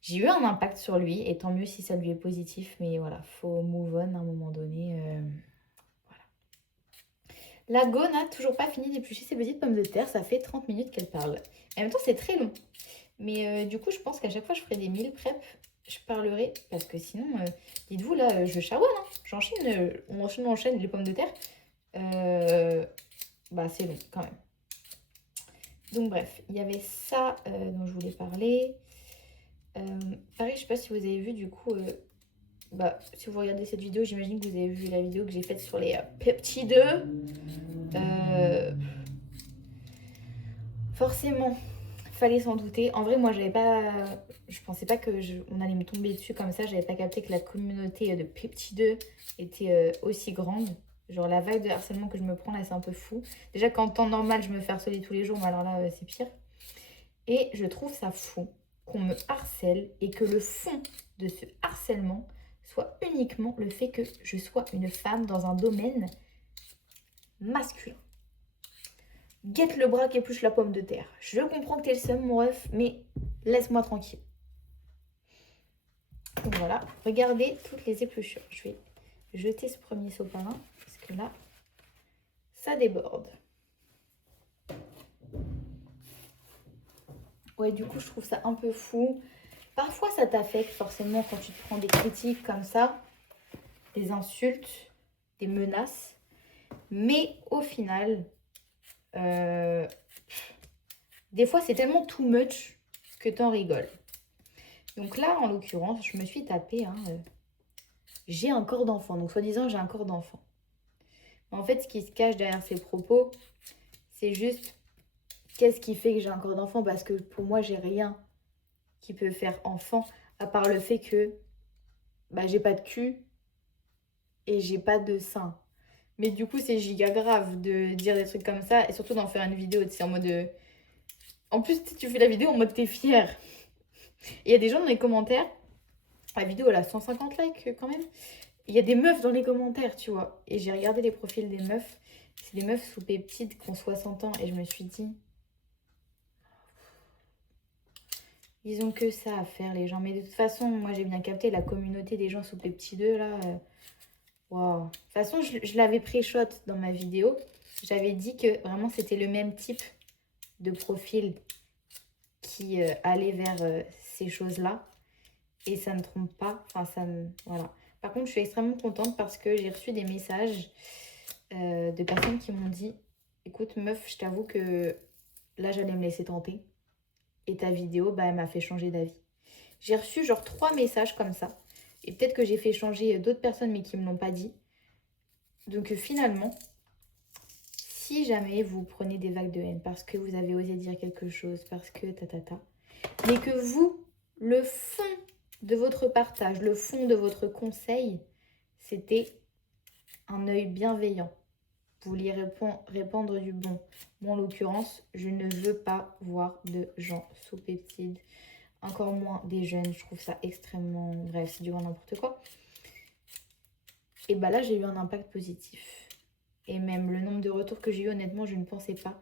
j'ai eu un impact sur lui, et tant mieux si ça lui est positif, mais voilà, faut move on à un moment donné. Voilà. La Go n'a toujours pas fini d'éplucher ses petites pommes de terre, ça fait 30 minutes qu'elle parle. En même temps, c'est très long. Mais du coup, je pense qu'à chaque fois, je ferai des meal prep, je parlerai, parce que sinon, dites-vous, là, je charbonne, hein. J'enchaîne, on enchaîne les pommes de terre. Bah, c'est long, quand même. Donc bref, il y avait ça dont je voulais parler. Pareil, je sais pas si vous avez vu du coup, bah, si vous regardez cette vidéo, j'imagine que vous avez vu la vidéo que j'ai faite sur les peptides. Forcément, fallait s'en douter. En vrai, moi, je pensais pas que on allait me tomber dessus comme ça. J'avais pas capté que la communauté de peptides était aussi grande. Genre la vague de harcèlement que je me prends là, c'est un peu fou. Déjà qu'en temps normal, je me fais harceler tous les jours, mais alors là, c'est pire. Et je trouve ça fou qu'on me harcèle et que le fond de ce harcèlement soit uniquement le fait que je sois une femme dans un domaine masculin. Guette le bras qui épluche la pomme de terre. Je comprends que t'es le seum, mon ref, mais laisse-moi tranquille. Donc voilà, regardez toutes les épluchures. Je vais jeter ce premier sopalin parce que là, ça déborde. Ouais, du coup, je trouve ça un peu fou. Parfois, ça t'affecte forcément quand tu te prends des critiques comme ça, des insultes, des menaces. Mais au final, des fois, c'est tellement too much que t'en rigoles. Donc là, en l'occurrence, je me suis tapé, j'ai un corps d'enfant. Donc, soi-disant, j'ai un corps d'enfant. Mais en fait, ce qui se cache derrière ces propos, c'est juste qu'est-ce qui fait que j'ai un corps d'enfant? Parce que pour moi, j'ai rien qui peut faire enfant, à part le fait que bah, j'ai pas de cul et j'ai pas de sein. Mais du coup, c'est giga grave de dire des trucs comme ça et surtout d'en faire une vidéo, tu sais, en mode... En plus, tu fais la vidéo en mode t'es fière. Il y a des gens dans les commentaires, la vidéo elle a 150 likes quand même. Il y a des meufs dans les commentaires, tu vois. Et j'ai regardé les profils des meufs. C'est des meufs sous peptides qui ont 60 ans. Et je me suis dit, ils ont que ça à faire, les gens. Mais de toute façon, moi j'ai bien capté la communauté des gens sous peptides là. Waouh. De toute façon, je l'avais pré-shot dans ma vidéo. J'avais dit que vraiment c'était le même type de profil qui allait vers ces choses-là. Et ça ne trompe pas. Enfin, ça me... Voilà. Par contre, je suis extrêmement contente parce que j'ai reçu des messages de personnes qui m'ont dit « Écoute, meuf, je t'avoue que là, j'allais me laisser tenter. Et ta vidéo, bah, elle m'a fait changer d'avis. » J'ai reçu genre 3 messages comme ça. Et peut-être que j'ai fait changer d'autres personnes, mais qui ne me l'ont pas dit. Donc finalement, si jamais vous prenez des vagues de haine parce que vous avez osé dire quelque chose, parce que mais que vous, le fond de votre partage, le fond de votre conseil, c'était un œil bienveillant. Vous vouliez répandre du bon. Moi, en l'occurrence, je ne veux pas voir de gens sous peptides, encore moins des jeunes. Je trouve ça extrêmement... Bref, c'est du grand n'importe quoi. Et bah là, j'ai eu un impact positif. Et même le nombre de retours que j'ai eu, honnêtement, je ne pensais pas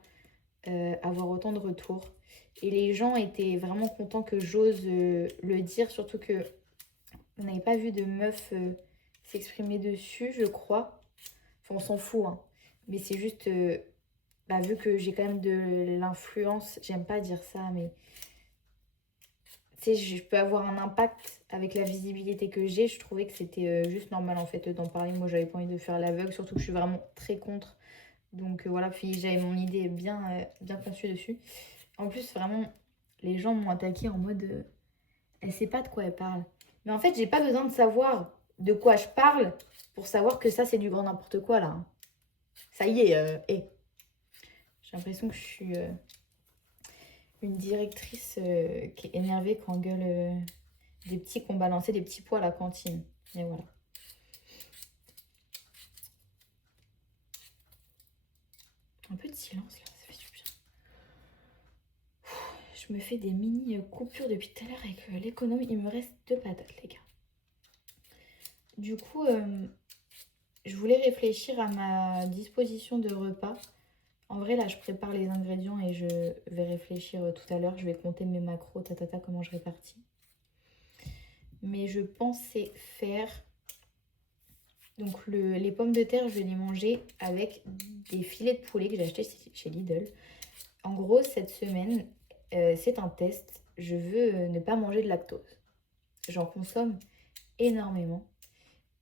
avoir autant de retours. Et les gens étaient vraiment contents que j'ose le dire, surtout que on n'avait pas vu de meuf s'exprimer dessus, je crois. Enfin, on s'en fout, hein. Mais c'est juste, bah, vu que j'ai quand même de l'influence, j'aime pas dire ça, mais tu sais, je peux avoir un impact avec la visibilité que j'ai. Je trouvais que c'était juste normal en fait d'en parler. Moi, j'avais pas envie de faire l'aveugle, surtout que je suis vraiment très contre. Donc voilà, puis j'avais mon idée bien conçue dessus. En plus, vraiment, les gens m'ont attaqué en mode elle sait pas de quoi elle parle. Mais en fait, j'ai pas besoin de savoir de quoi je parle pour savoir que ça, c'est du grand n'importe quoi là, hein. Ça y est, j'ai l'impression que je suis une directrice qui est énervée quand on gueule des petits qui ont balancé des petits pois à la cantine. Et voilà. Un peu de silence là, ça fait du bien. Je me fais des mini coupures depuis tout à l'heure avec l'économie. Il me reste 2 patates, les gars. Du coup, je voulais réfléchir à ma disposition de repas. En vrai, là, je prépare les ingrédients et je vais réfléchir tout à l'heure. Je vais compter mes macros, comment je répartis. Mais je pensais faire... Donc, les pommes de terre, je vais les manger avec des filets de poulet que j'ai acheté chez Lidl. En gros, cette semaine, c'est un test. Je veux ne pas manger de lactose. J'en consomme énormément.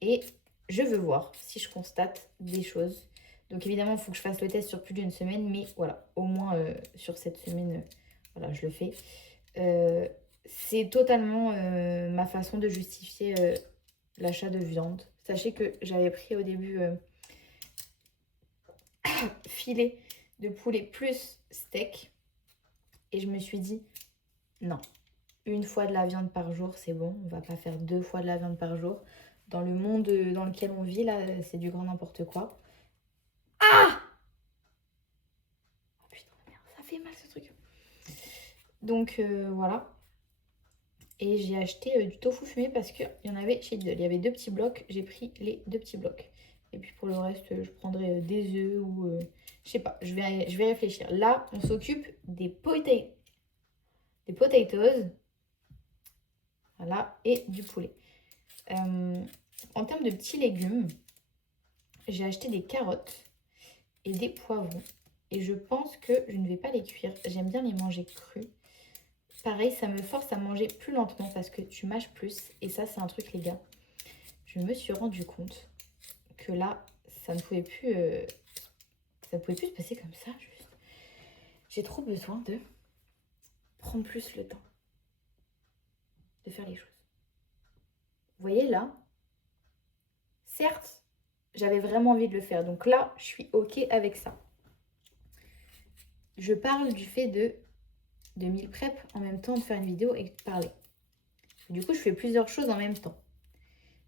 Et je veux voir si je constate des choses. Donc évidemment, il faut que je fasse le test sur plus d'une semaine. Mais voilà, au moins sur cette semaine, voilà, je le fais. C'est totalement ma façon de justifier l'achat de viande. Sachez que j'avais pris au début filet de poulet plus steak. Et je me suis dit, non, 1 fois de la viande par jour, c'est bon. On va pas faire 2 fois de la viande par jour. Dans le monde dans lequel on vit, là, c'est du grand n'importe quoi. Ah! Oh putain, merde, ça fait mal ce truc. Donc, voilà. Et j'ai acheté du tofu fumé parce qu'il y en avait chez Lidl. Il y avait 2 petits blocs. J'ai pris les 2 petits blocs. Et puis pour le reste, je prendrai des œufs ou... je sais pas, je vais réfléchir. Là, on s'occupe des potatoes. Voilà, et du poulet. En termes de petits légumes, j'ai acheté des carottes et des poivrons. Et je pense que je ne vais pas les cuire. J'aime bien les manger crus. Pareil, ça me force à manger plus lentement parce que tu mâches plus. Et ça, c'est un truc, les gars. Je me suis rendu compte que là, ça ne pouvait plus se passer comme ça. Juste. J'ai trop besoin de prendre plus le temps de faire les choses. Vous voyez là, certes, j'avais vraiment envie de le faire. Donc là, je suis OK avec ça. Je parle du fait de meal prep en même temps, de faire une vidéo et de parler. Du coup, je fais plusieurs choses en même temps.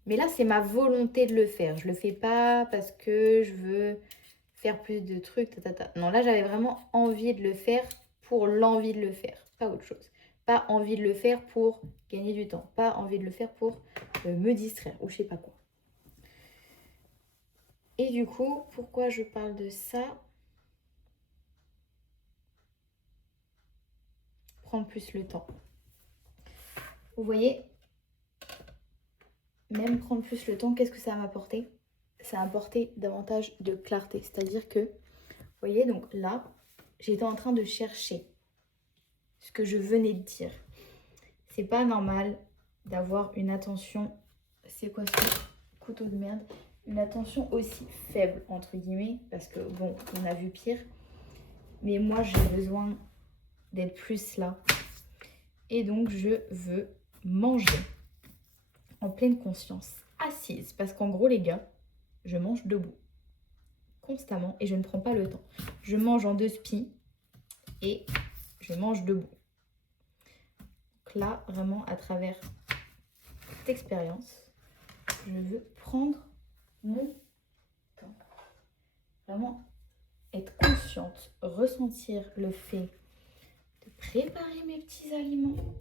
Mais là, c'est ma volonté de le faire. Je le fais pas parce que je veux faire plus de trucs. Non, là, j'avais vraiment envie de le faire pour l'envie de le faire, pas autre chose. Pas envie de le faire pour gagner du temps. Pas envie de le faire pour me distraire ou je sais pas quoi. Et du coup, pourquoi je parle de ça? Prendre plus le temps. Vous voyez, même prendre plus le temps, qu'est-ce que ça m'a apporté? Ça a apporté davantage de clarté. C'est-à-dire que, vous voyez, donc là, j'étais en train de chercher ce que je venais de dire. C'est pas normal d'avoir une attention, c'est quoi ce couteau de merde? Une attention aussi faible, entre guillemets, parce que bon, on a vu pire. Mais moi, j'ai besoin d'être plus là. Et donc, je veux manger en pleine conscience, assise. Parce qu'en gros, les gars, je mange debout. Constamment. Et je ne prends pas le temps. Je mange en 2 spies et je mange debout. Donc là, vraiment, à travers cette expérience, je veux prendre mon temps. Vraiment être consciente, ressentir le fait de préparer mes petits aliments,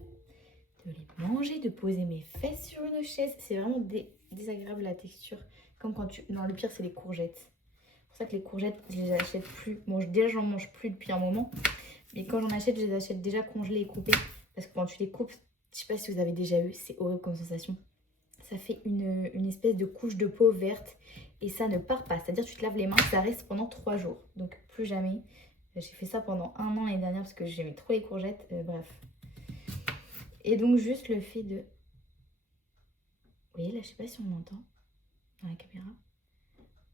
de les manger, de poser mes fesses sur une chaise. C'est vraiment désagréable la texture. Comme quand tu... Non, le pire, c'est les courgettes. C'est pour ça que les courgettes, je les achète plus. Bon, déjà, j'en mange plus depuis un moment. Mais quand j'en achète, je les achète déjà congelées et coupées. Parce que quand tu les coupes, je sais pas si vous avez déjà eu, c'est horrible comme sensation. Ça fait une espèce de couche de peau verte et ça ne part pas. C'est-à-dire que tu te laves les mains, ça reste pendant 3 jours. Donc plus jamais. J'ai fait ça pendant 1 an l'année dernière parce que j'aimais trop les courgettes. Bref. Et donc juste le fait de... Vous voyez là, je sais pas si on entend dans la caméra.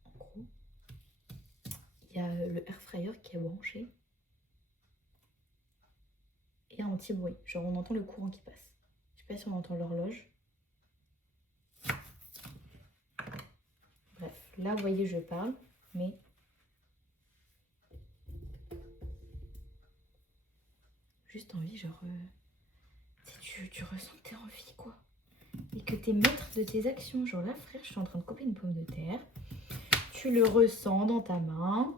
En gros, il y a le air fryer qui est branché. Et un petit bruit. Genre on entend le courant qui passe. Je sais pas si on entend l'horloge. Bref, là vous voyez je parle, mais juste envie, genre tu ressens que t'es en vie quoi. Et que t'es maître de tes actions. Genre là frère, je suis en train de couper une pomme de terre. Tu le ressens dans ta main.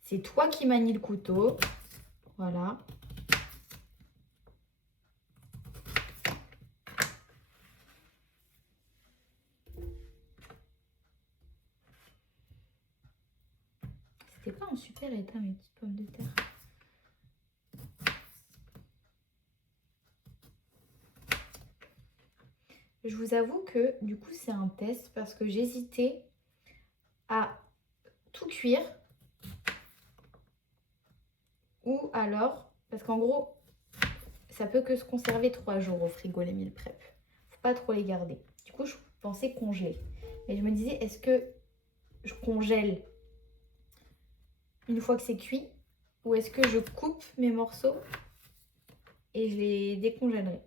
C'est toi qui manies le couteau. Voilà. C'était pas en super état mes petites pommes de terre. Je vous avoue que du coup c'est un test parce que j'hésitais à tout cuire ou alors, parce qu'en gros ça peut que se conserver 3 jours au frigo les meal prep. Faut pas trop les garder. Du coup je pensais congeler. Mais je me disais est-ce que je congèle une fois que c'est cuit ou est-ce que je coupe mes morceaux et je les décongèlerai.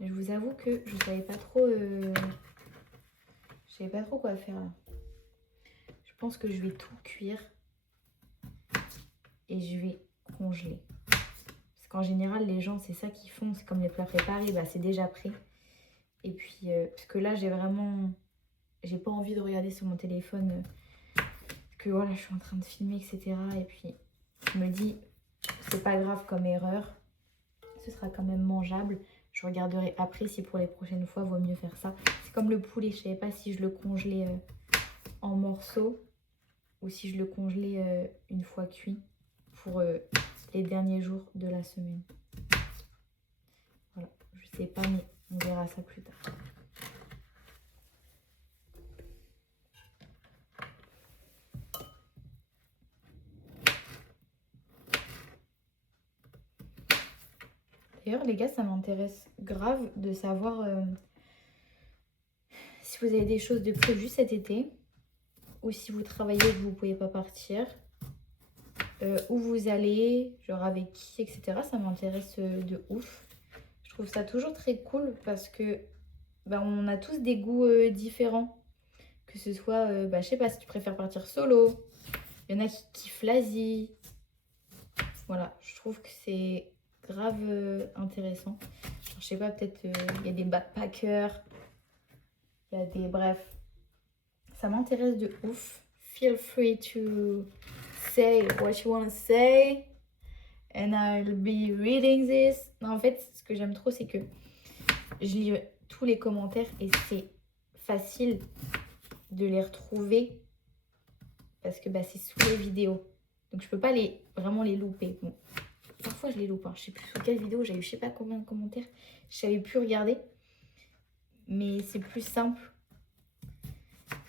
Je vous avoue que je savais pas trop quoi faire là. Je pense que je vais tout cuire et je vais congeler. Parce qu'en général, les gens, c'est ça qu'ils font. C'est comme les plats préparés, bah, c'est déjà prêt. Et puis, parce que là, j'ai pas envie de regarder sur mon téléphone que voilà, je suis en train de filmer, etc. Et puis, je me dis, c'est pas grave comme erreur. Ce sera quand même mangeable. Je regarderai après si pour les prochaines fois, vaut mieux faire ça. C'est comme le poulet. Je savais pas si je le congelais en morceaux ou si je le congelais une fois cuit pour les derniers jours de la semaine. Voilà, je sais pas, mais on verra ça plus tard. D'ailleurs, les gars, ça m'intéresse grave de savoir si vous avez des choses de prévues cet été ou si vous travaillez et que vous ne pouvez pas partir. Où vous allez, genre avec qui, etc. Ça m'intéresse de ouf. Je trouve ça toujours très cool parce que bah, on a tous des goûts différents. Que ce soit, bah, je sais pas, si tu préfères partir solo. Il y en a qui kiffent l'Asie. Voilà, je trouve que c'est grave intéressant. Genre, je sais pas, peut-être il y a des backpackers. Il y a des... Bref, ça m'intéresse de ouf. Feel free to say what you want to say. And I'll be reading this. Non, en fait, ce que j'aime trop, c'est que je lis tous les commentaires et c'est facile de les retrouver parce que c'est sous les vidéos. Donc, je peux pas vraiment les louper. Bon, parfois, je les loupe. Je sais plus sous quelle vidéo, j'ai eu je sais pas combien de commentaires. Je savais plus regarder. Mais c'est plus simple.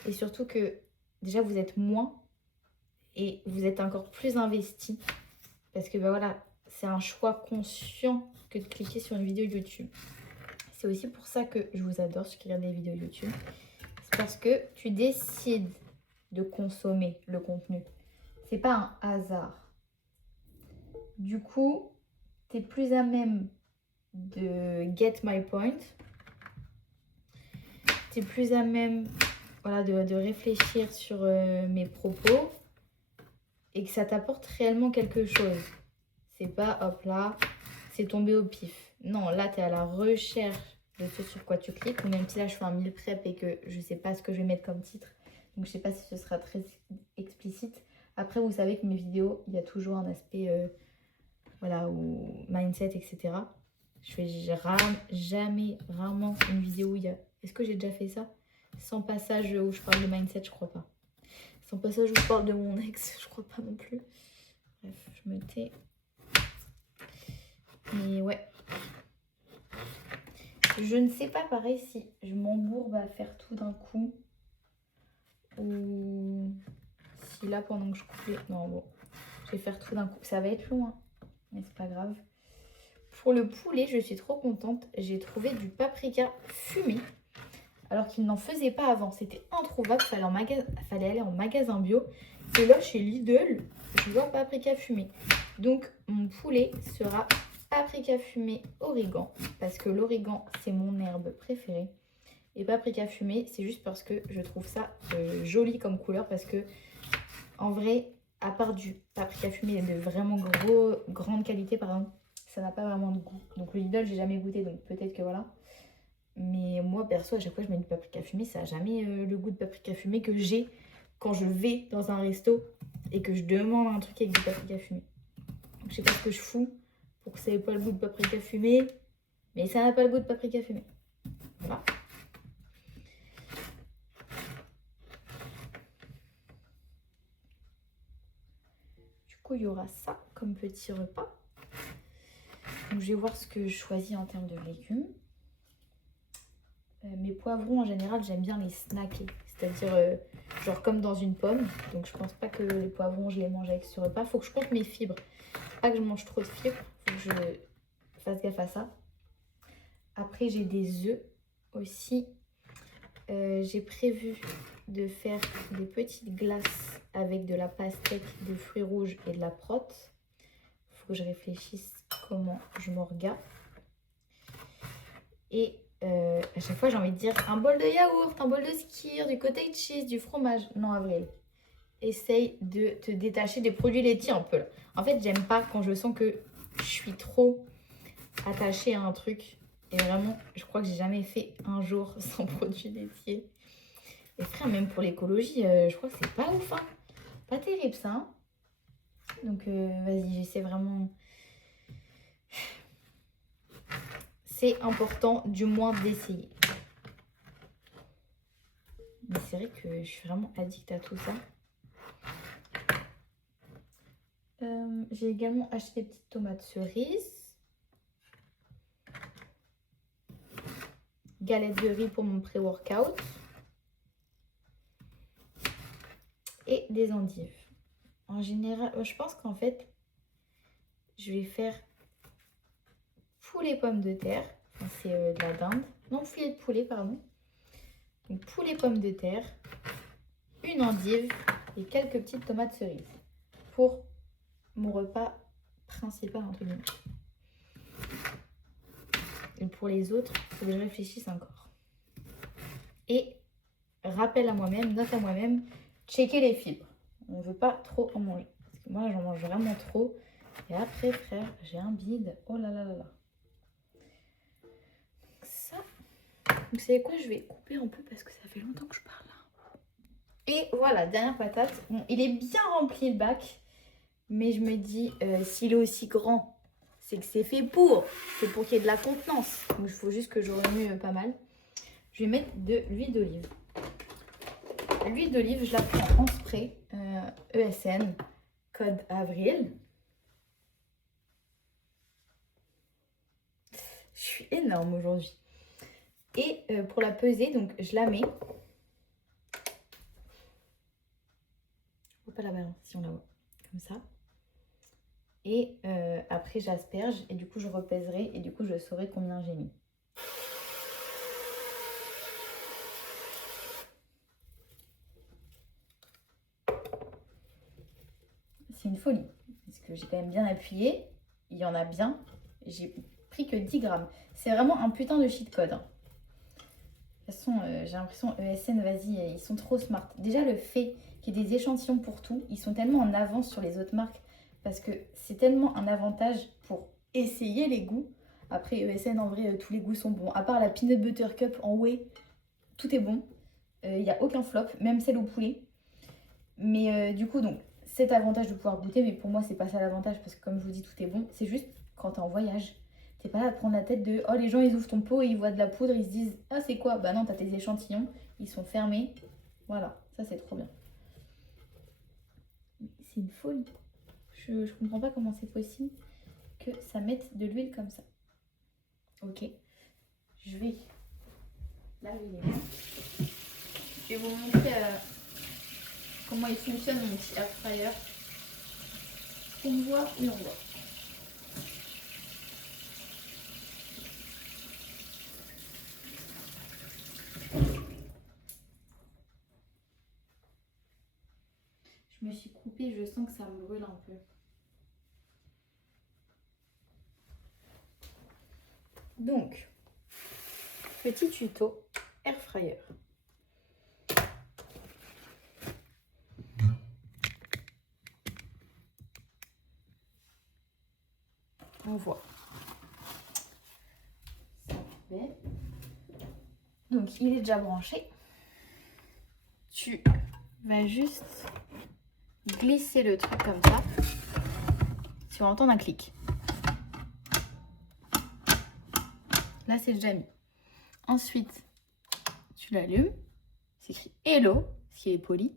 Et surtout que, déjà, vous êtes moins et vous êtes encore plus investi. Parce que, voilà, c'est un choix conscient que de cliquer sur une vidéo YouTube. C'est aussi pour ça que je vous adore, ceux qui regardent les vidéos YouTube. C'est parce que tu décides de consommer le contenu. C'est pas un hasard. Du coup, tu es plus à même de get my point. Tu es plus à même de réfléchir sur mes propos et que ça t'apporte réellement quelque chose. C'est pas hop là, c'est tombé au pif. Non, là, tu es à la recherche de ce sur quoi tu cliques. Ou même si là, je fais un meal prep et que je sais pas ce que je vais mettre comme titre. Donc, je sais pas si ce sera très explicite. Après, vous savez que mes vidéos, il y a toujours un aspect ou mindset, etc. Je fais jamais, rarement une vidéo où il y a... Est-ce que j'ai déjà fait ça? Sans passage où je parle de mindset, je crois pas. Sans passage où je parle de mon ex, je crois pas non plus. Bref, je me tais. Mais ouais. Je ne sais pas pareil si je m'embourbe à faire tout d'un coup. Ou si là pendant que je coupe les... Non bon, je vais faire tout d'un coup. Ça va être long, hein, mais c'est pas grave. Pour le poulet, je suis trop contente. J'ai trouvé du paprika fumé. Alors qu'il n'en faisait pas avant. C'était introuvable. Fallait aller en magasin bio. Et là, chez Lidl, je vois paprika fumé. Donc, mon poulet sera paprika fumé origan. Parce que l'origan, c'est mon herbe préférée. Et paprika fumé, c'est juste parce que je trouve ça joli comme couleur. Parce que, en vrai, à part du paprika fumé de vraiment grande qualité, par exemple, ça n'a pas vraiment de goût. Donc, le Lidl, j'ai jamais goûté. Donc, peut-être que voilà. Mais moi, perso, à chaque fois que je mets du paprika fumé, ça n'a jamais le goût de paprika fumé que j'ai quand je vais dans un resto et que je demande un truc avec du paprika fumé. Donc, je sais pas ce que je fous pour que ça n'ait pas le goût de paprika fumé, mais ça n'a pas le goût de paprika fumé. Voilà. Du coup, il y aura ça comme petit repas. Donc, je vais voir ce que je choisis en termes de légumes. Mes poivrons, en général, j'aime bien les snacker. C'est-à-dire, genre comme dans une pomme. Donc, je pense pas que les poivrons, je les mange avec ce repas. Faut que je compte mes fibres. Pas que je mange trop de fibres. Faut que je fasse gaffe à ça. Après, j'ai des œufs aussi. J'ai prévu de faire des petites glaces avec de la pastèque, des fruits rouges et de la prote. Faut que je réfléchisse comment je m'orga. Et à chaque fois, j'ai envie de dire un bol de yaourt, un bol de skyr, du cottage cheese, du fromage. Non, Avril, essaye de te détacher des produits laitiers un peu. Là. En fait, j'aime pas quand je sens que je suis trop attachée à un truc. Et vraiment, je crois que j'ai jamais fait un jour sans produits laitiers. Et frère, même pour l'écologie, je crois que c'est pas ouf. Hein. Pas terrible ça. Hein. Donc, vas-y, j'essaie vraiment... C'est important du moins d'essayer. Mais c'est vrai que je suis vraiment addict à tout ça. J'ai également acheté des petites tomates cerises. Galettes de riz pour mon pré-workout. Et des endives. En général, je pense qu'en fait, je vais faire poulet pommes de terre. Enfin, c'est de la dinde. Non, filet de poulet, pardon. Donc, poulet pommes de terre, une endive et quelques petites tomates cerises. Pour mon repas principal, entre guillemets. Et pour les autres, il faut que je réfléchisse encore. Et rappel à moi-même, note à moi-même, checker les fibres. On ne veut pas trop en manger. Parce que moi, j'en mange vraiment trop. Et après, frère, j'ai un bide. Oh là là là là. Ça. Vous savez quoi? Je vais couper un peu parce que ça fait longtemps que je parle. Et voilà, dernière patate. Bon, il est bien rempli le bac. Mais je me dis, s'il est aussi grand, c'est que c'est fait pour. C'est pour qu'il y ait de la contenance. Donc il faut juste que je remue pas mal. Je vais mettre de l'huile d'olive. L'huile d'olive, je la prends en spray. ESN, code avril. Je suis énorme aujourd'hui. Et pour la peser, donc je la mets. On voit pas la balance si on la voit. Comme ça. Et après j'asperge et du coup je repèserai et du coup je saurai combien j'ai mis. C'est une folie parce que j'ai quand même bien appuyé. Il y en a bien. J'ai pris que 10 grammes. C'est vraiment un putain de cheat code. Hein. De toute façon, j'ai l'impression ESN, vas-y, ils sont trop smart. Déjà, le fait qu'il y ait des échantillons pour tout, ils sont tellement en avance sur les autres marques parce que c'est tellement un avantage pour essayer les goûts. Après, ESN, en vrai, tous les goûts sont bons. À part la Peanut Butter Cup en whey, tout est bon. Il n'y a aucun flop, même celle au poulet. Mais du coup, donc, cet avantage de pouvoir goûter, mais pour moi, c'est pas ça l'avantage parce que comme je vous dis, tout est bon. C'est juste quand t'es en voyage. T'es pas là à prendre la tête de oh, les gens ils ouvrent ton pot et ils voient de la poudre, ils se disent ah, c'est quoi? Bah non, t'as tes échantillons, ils sont fermés. Voilà, ça c'est trop bien. C'est une folie. Je comprends pas comment c'est possible que ça mette de l'huile comme ça. Ok, je vais laver les mains. Je vais vous montrer comment il fonctionne mon petit air fryer. On voit et on voit. Je me suis coupée, je sens que ça me brûle un peu. Donc, petit tuto air fryer. On voit. Ça fait. Donc, il est déjà branché. Tu vas juste glisser le truc comme ça. Tu vas entendre un clic. Là, c'est déjà mis. Ensuite, tu l'allumes. C'est écrit Hello, ce qui est poli.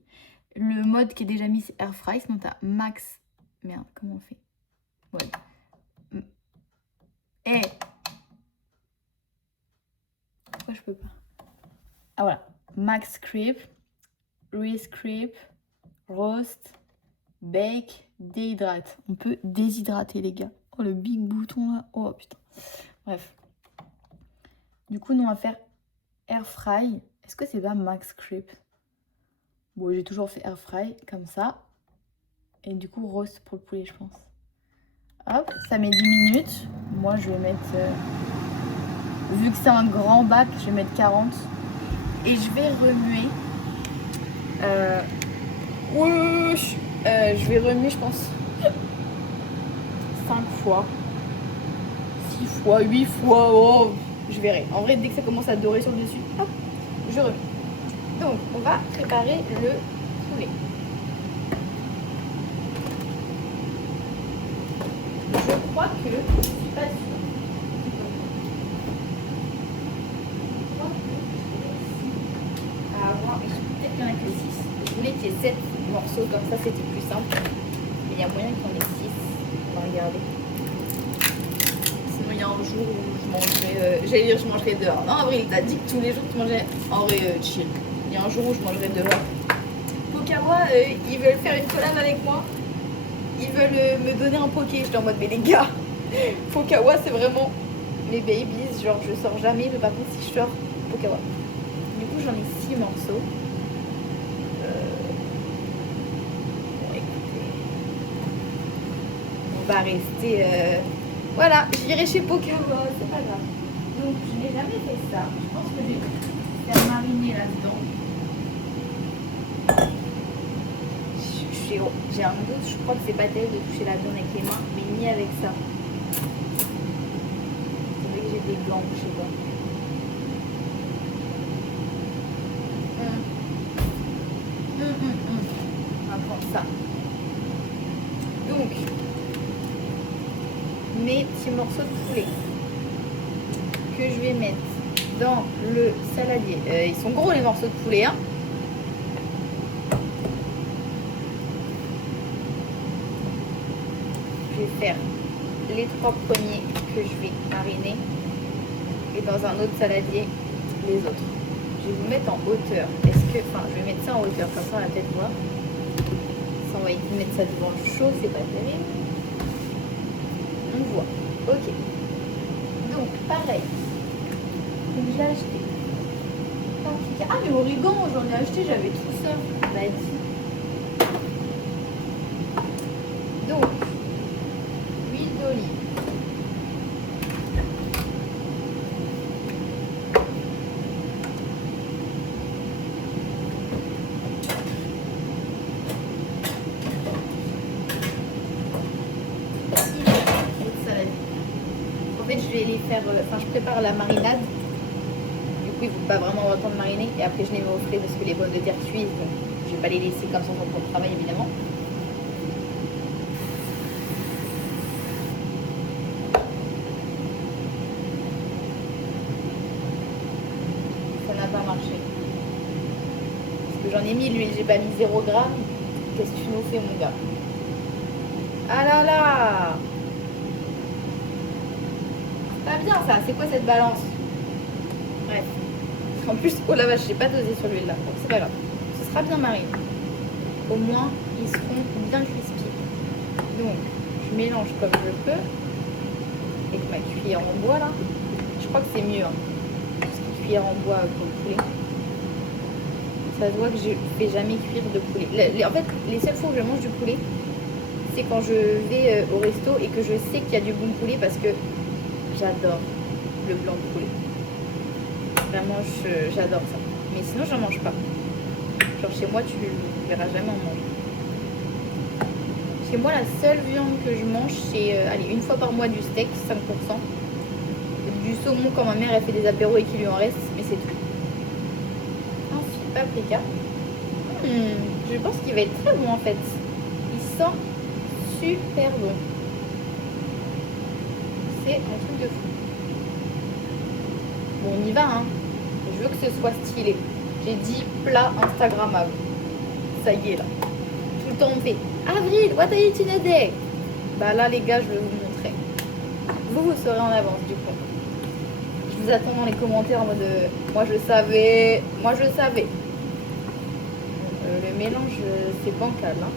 Le mode qui est déjà mis, c'est Air Fry. Sinon, tu as Max. Merde, comment on fait? Ouais. Et. Pourquoi je peux pas? Ah voilà. Max Creep, Reese Creep, Roast, Bake, Déhydrate. On peut déshydrater, les gars. Oh, le big bouton là. Oh putain. Bref. Du coup, nous, on va faire Air Fry. Est-ce que c'est pas Max Creep? Bon, j'ai toujours fait Air Fry comme ça. Et du coup, roast pour le poulet, je pense. Hop, ça met 10 minutes. Moi, je vais mettre... vu que c'est un grand bac, je vais mettre 40. Et je vais remuer... je vais remuer, je pense, 5 fois. 6 fois, 8 fois. Oh, je verrai. En vrai, dès que ça commence à dorer sur le dessus, hop, je remets. Donc, on va préparer le poulet. Je crois que... Je suis pas sûre. Peut-être qu'il n'y en a que 6. Je voulais qu'il y ait 7 morceaux, comme ça c'était plus simple. Mais il y a moyen qu'il y en ait 6. On va regarder. Sinon il y a un jour où je mangerai... j'allais dire je mangerai dehors. Non, Avril, t'as dit que tous les jours tu mangeais en vrai chill. Il y a un jour où je mangerai dehors. Pokawa, ils veulent faire une collab avec moi. Ils veulent me donner un poké. J'étais en mode mais les gars, Pokawa c'est vraiment mes babies. Genre je sors jamais, mais par contre si je sors, Pokawa. Du coup j'en ai 6 morceaux. Bon écoutez, on va rester... Voilà, j'irai chez Pokawa, c'est pas grave. Donc je n'ai jamais fait ça. Je pense que je vais faire mariner là-dedans. J'ai un doute, je crois que c'est pas terrible de toucher la viande avec les mains, mais ni avec ça. C'est vrai que j'ai des gants, je sais pas. On va prendre ça. Donc, mes petits morceaux de poulet que je vais mettre dans le saladier. Ils sont gros les morceaux de poulet, hein. Je vais faire les 3 premiers que je vais mariner et dans un autre saladier les autres. Je vais vous mettre en hauteur. Je vais mettre ça en hauteur comme ça on va peut-être voir. Ça on va essayer de mettre ça devant le chaud, c'est pas terrible. On voit. Ok. Donc pareil. Donc j'ai acheté. Ah mais origan, j'en ai acheté, j'avais tout ça. Vas-y. Donc, huile d'olive. En fait, je vais les faire. Je prépare la marinade. Du coup, il ne faut pas vraiment avoir le temps de mariner. Et après, je les mets au frais parce que les pommes de terre cuisent. Donc, je ne vais pas les laisser comme ça pour le travail, évidemment. Ça n'a pas marché. Parce que j'en ai mis l'huile, j'ai pas mis 0 g. Qu'est-ce que tu nous fais, mon gars? Ah là là! Pas bien ça, c'est quoi cette balance? Bref. En plus, oh la vache, j'ai pas dosé sur l'huile là. Donc c'est pas grave. Ce sera bien mariné. Au moins, ils seront bien crispy. Donc, je mélange comme je peux. Avec ma cuillère en bois là. Je crois que c'est mieux. Hein. Parce que cuillère en bois pour le poulet. Ça se voit que je fais jamais cuire de poulet. En fait, les seules fois où je mange du poulet, c'est quand je vais au resto et que je sais qu'il y a du bon poulet parce que j'adore le blanc de poulet. Vraiment, j'adore ça. Mais sinon, j'en mange pas. Genre chez moi, tu verras jamais en manger. Chez moi, la seule viande que je mange, c'est une fois par mois du steak, 5%. Du saumon quand ma mère elle fait des apéros et qu'il lui en reste, mais c'est tout. Ensuite, paprika. Je pense qu'il va être très bon en fait. Il sent super bon. C'est un truc de fou. Bon, on y va, hein. Je veux que ce soit stylé. J'ai dit plat Instagrammable. Ça y est, là. Tout le temps, on me fait Avril, what are you eating today? Bah là, les gars, je vais vous montrer. Vous saurez en avance, du coup. Je vous attends dans les commentaires en mode moi, je savais. Moi, je savais. Le mélange, c'est bancal, hein.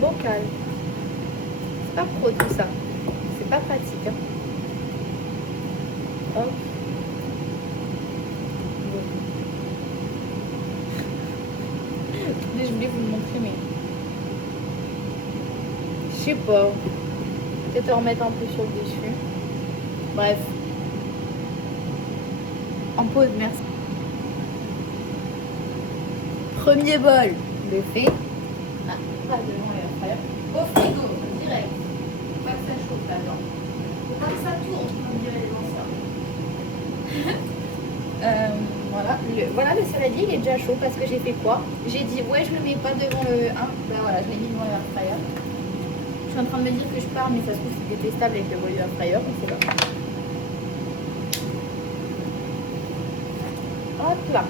Bancal. C'est pas pro tout ça. C'est pas pratique. Hein. Hop. Bon. Je voulais vous le montrer, mais je sais pas. Peut-être en remettre un peu sur le dessus. Bref. En pause, merci. Premier bol de fait. Ah, pas devant les affaires. Au frigo, direct. Faut pas que ça chauffe là-dedans. Faut pas que ça tourne, comme diraient les anciens. Voilà, le saladier il est déjà chaud parce que j'ai fait quoi? J'ai dit ouais, je le mets pas devant le 1. Ben voilà, je l'ai mis devant le air fryer. Je suis en train de me dire que je pars, mais ça se trouve c'est détestable avec le volet air fryer, donc c'est pas. Hop là.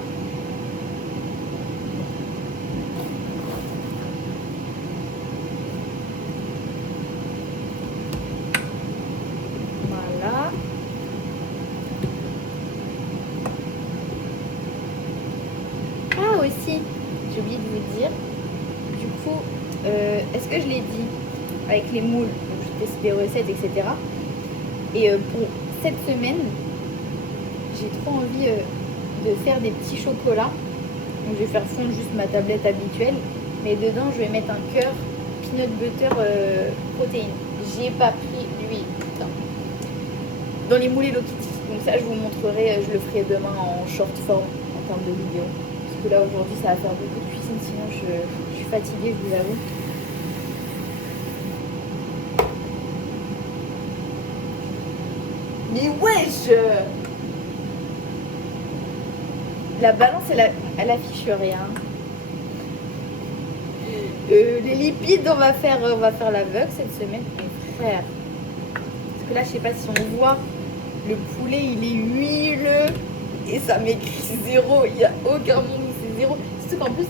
Voilà. Ah aussi, j'ai oublié de vous dire. Du coup, est-ce que je l'ai dit avec les moules? Donc je teste des recettes, etc. Et pour cette semaine, j'ai trop envie de faire des petits chocolats. Donc je vais faire fondre juste ma tablette habituelle. Mais dedans, je vais mettre un cœur peanut butter protéines. J'y ai pas pris l'huile. Dans les moules Hello Kitty. Donc ça, je vous montrerai, je le ferai demain en short form en termes de vidéo. Parce que là, aujourd'hui, ça va faire beaucoup de cuisine. Sinon, je suis fatiguée, je vous avoue. Mais wesh! La balance, elle affiche rien. Les lipides, on va faire l'aveugle cette semaine. Mais frère, parce que là, je sais pas si on voit, le poulet, il est huileux et ça m'écrit 0. Il n'y a aucun moment où c'est 0. Surtout qu'en plus,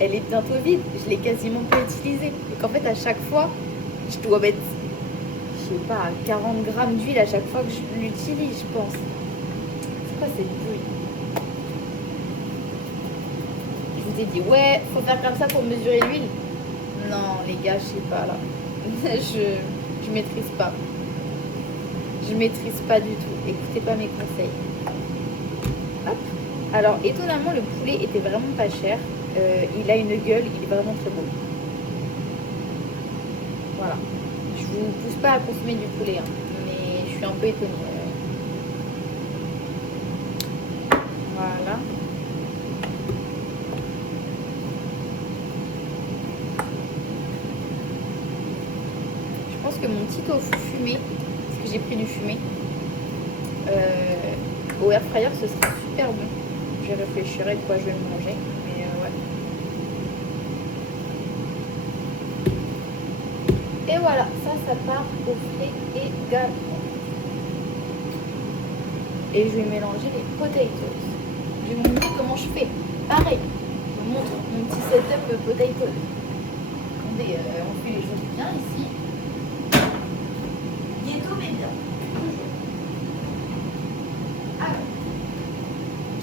elle est bientôt vide. Je l'ai quasiment pas utilisée. Et qu'en fait, à chaque fois, je dois mettre, je sais pas, 40 grammes d'huile à chaque fois que je l'utilise, je pense. C'est quoi cette bouille? Je vous ai dit, ouais, faut faire comme ça pour mesurer l'huile. Non, les gars, je sais pas là. je maîtrise pas. Je maîtrise pas du tout. Écoutez pas mes conseils. Hop. Alors, étonnamment, le poulet était vraiment pas cher. Il a une gueule, il est vraiment très beau. Voilà. Je vous pousse pas à consommer du poulet, hein, mais je suis un peu étonnée. Voilà. Je pense que mon petit tofu fumé, parce que j'ai pris du fumé, au air fryer, ce sera super bon. Je réfléchirai de quoi je vais le manger. Mais ouais. Et voilà, ça part au frais également. Et je vais mélanger les potatoes. Je vais vous montrer comment je fais. Pareil, je vous montre mon petit setup potato. Attendez, on fait les choses bien ici. Ghetto mais bien. Toujours. Alors,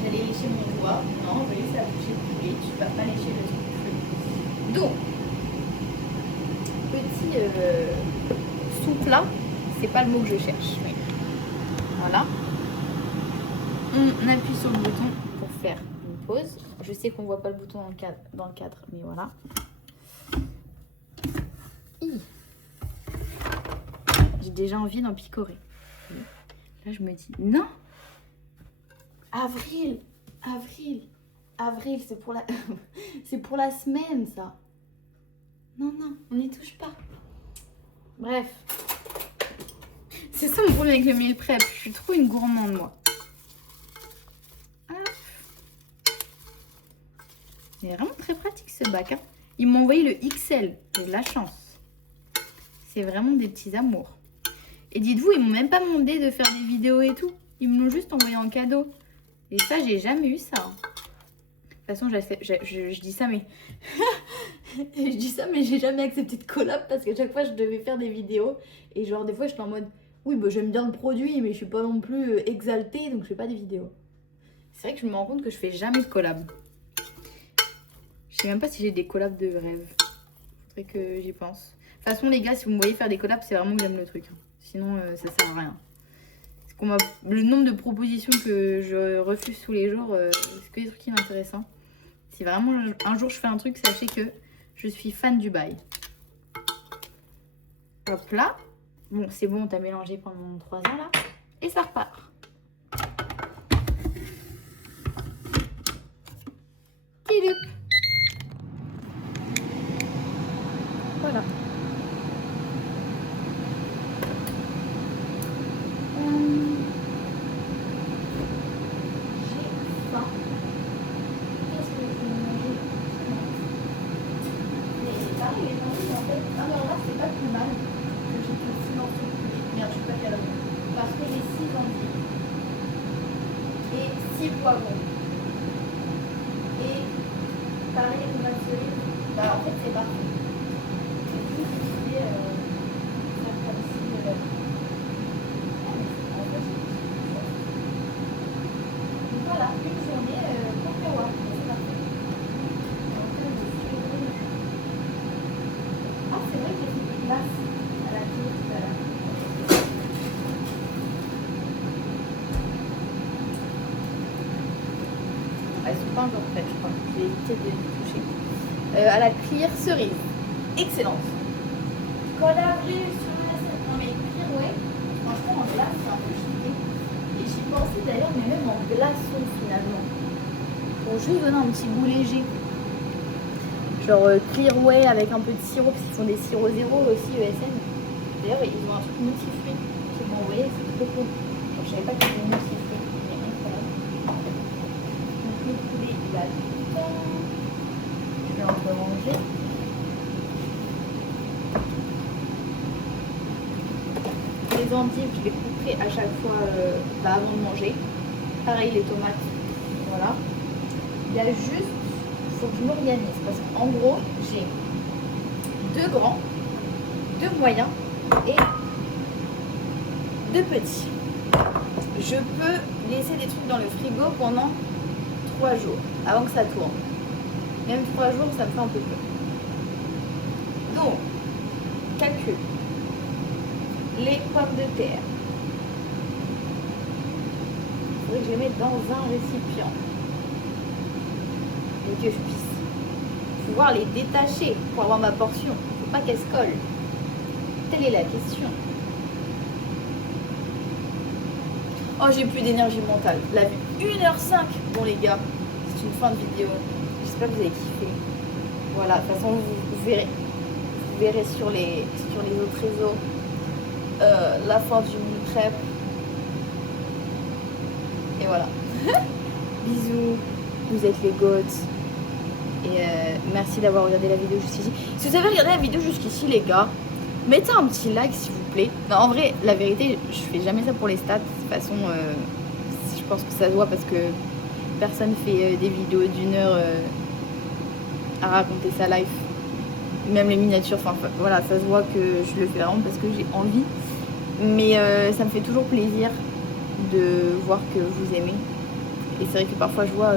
j'allais lécher mon doigt. Non, on va laisser la boucher poulet. Tu ne vas pas lécher le truc cru. Donc, petit sous-plat, c'est pas le mot que je cherche. Mais voilà. On appuie sur le bouton pour faire une pause. Je sais qu'on voit pas le bouton dans le cadre, mais voilà. J'ai déjà envie d'en picorer. Là, je me dis non. Avril, c'est pour la, c'est pour la semaine, ça. Non, on n'y touche pas. Bref. C'est ça mon problème avec le meal prep. Je suis trop une gourmande, moi. C'est vraiment très pratique ce bac. Hein. Ils m'ont envoyé le XL. J'ai de la chance. C'est vraiment des petits amours. Et dites-vous, ils m'ont même pas demandé de faire des vidéos et tout. Ils me l'ont juste envoyé en cadeau. Et ça, j'ai jamais eu ça. De toute façon, je dis ça, mais... je dis ça, mais j'ai jamais accepté de collab parce qu'à chaque fois, je devais faire des vidéos. Et genre, des fois, je suis en mode... Oui, bah, j'aime bien le produit, mais je suis pas non plus exaltée, donc je fais pas des vidéos. C'est vrai que je me rends compte que je fais jamais de collab. Je sais même pas si j'ai des collabs de rêve. Faudrait que j'y pense. De toute façon, les gars, si vous me voyez faire des collabs, c'est vraiment que j'aime le truc. Sinon, ça sert à rien. Le nombre de propositions que je refuse tous les jours, c'est que des trucs inintéressants. Si vraiment un jour je fais un truc, sachez que je suis fan du bail. Hop là. Bon, c'est bon, t'as mélangé pendant 3 ans là. Et ça repart. Tiloup. Voilà. Poivrons. Et pareil, les tomates cerises, bah en fait c'est parfait. C'est juste utiliser ça comme si donc voilà, une journée pour terroir, c'est parfait. Ah c'est vrai que j'ai fait des glaces à la clé tout à l'heure. Elles sont pas encore prêtes, je crois. Je vais éviter de les toucher. À la cuillère cerise. Excellente. Colle avril sur la scène. Non mais cuillère, ouais. Franchement, en glace, c'est un peu cheaté. Et j'y pensais d'ailleurs, mais même en glaçon finalement. Pour juste donner un petit goût léger. Genre clear way avec un peu de sirop, parce qu'ils font des sirops zéro aussi, ESN. D'ailleurs, ils ont un truc multifruit qu'ils m'ont envoyé, c'est trop cool. Genre, je savais pas qu'ils étaient multifruits. Le poulet, il a du temps. Je vais un peu ranger. les endives, je les couperai à chaque fois avant de manger. Pareil, les tomates, voilà. Il y a juste, il faut que je m'organise parce qu'en gros, j'ai 2 grands, 2 moyens et 2 petits. Je peux laisser des trucs dans le frigo pendant 3 jours avant que ça tourne. Même 3 jours, ça me fait un peu peur. Donc, calcul. Les pommes de terre. Il faudrait que je les mette dans un récipient. Et que je puisse pouvoir les détacher pour avoir ma portion. Il ne faut pas qu'elles se collent. Telle est la question. Oh, j'ai plus d'énergie mentale. La vue 1h05. Bon les gars, c'est une fin de vidéo. J'espère que vous avez kiffé. Voilà, de toute façon vous verrez. Vous verrez sur les autres réseaux la fin du meal prep. Et voilà. Bisous. Vous êtes les goats. Et merci d'avoir regardé la vidéo jusqu'ici. Si vous avez regardé la vidéo jusqu'ici les gars, mettez un petit like s'il vous plaît. Non, en vrai, la vérité, je fais jamais ça pour les stats. De toute façon, je pense que ça se voit parce que personne fait des vidéos d'1 heure à raconter sa life. Même les miniatures, enfin voilà, ça se voit que je le fais vraiment parce que j'ai envie. Mais ça me fait toujours plaisir de voir que vous aimez. Et c'est vrai que parfois je vois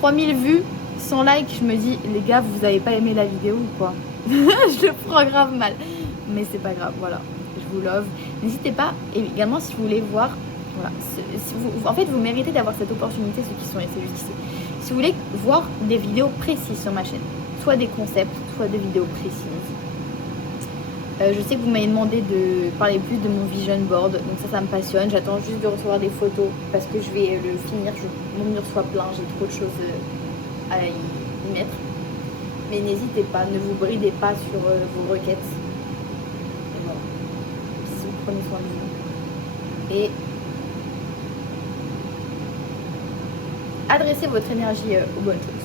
3000 vues, 100 likes, je me dis, les gars, vous avez pas aimé la vidéo ou quoi? Je le prends grave mal. Mais c'est pas grave, voilà. Je vous love. N'hésitez pas, et également si vous voulez voir, voilà, en fait vous méritez d'avoir cette opportunité, ceux qui sont restés jusqu'ici. Si vous voulez voir des vidéos précises sur ma chaîne, soit des concepts, soit des vidéos précises. Je sais que vous m'avez demandé de parler plus de mon vision board, donc ça me passionne. J'attends juste de recevoir des photos parce que je vais le finir. Mon mur soit plein, j'ai trop de choses à y mettre. Mais n'hésitez pas, ne vous bridez pas sur vos requêtes. Et voilà. Bisous, prenez soin de vous. Et adressez votre énergie aux bonnes choses.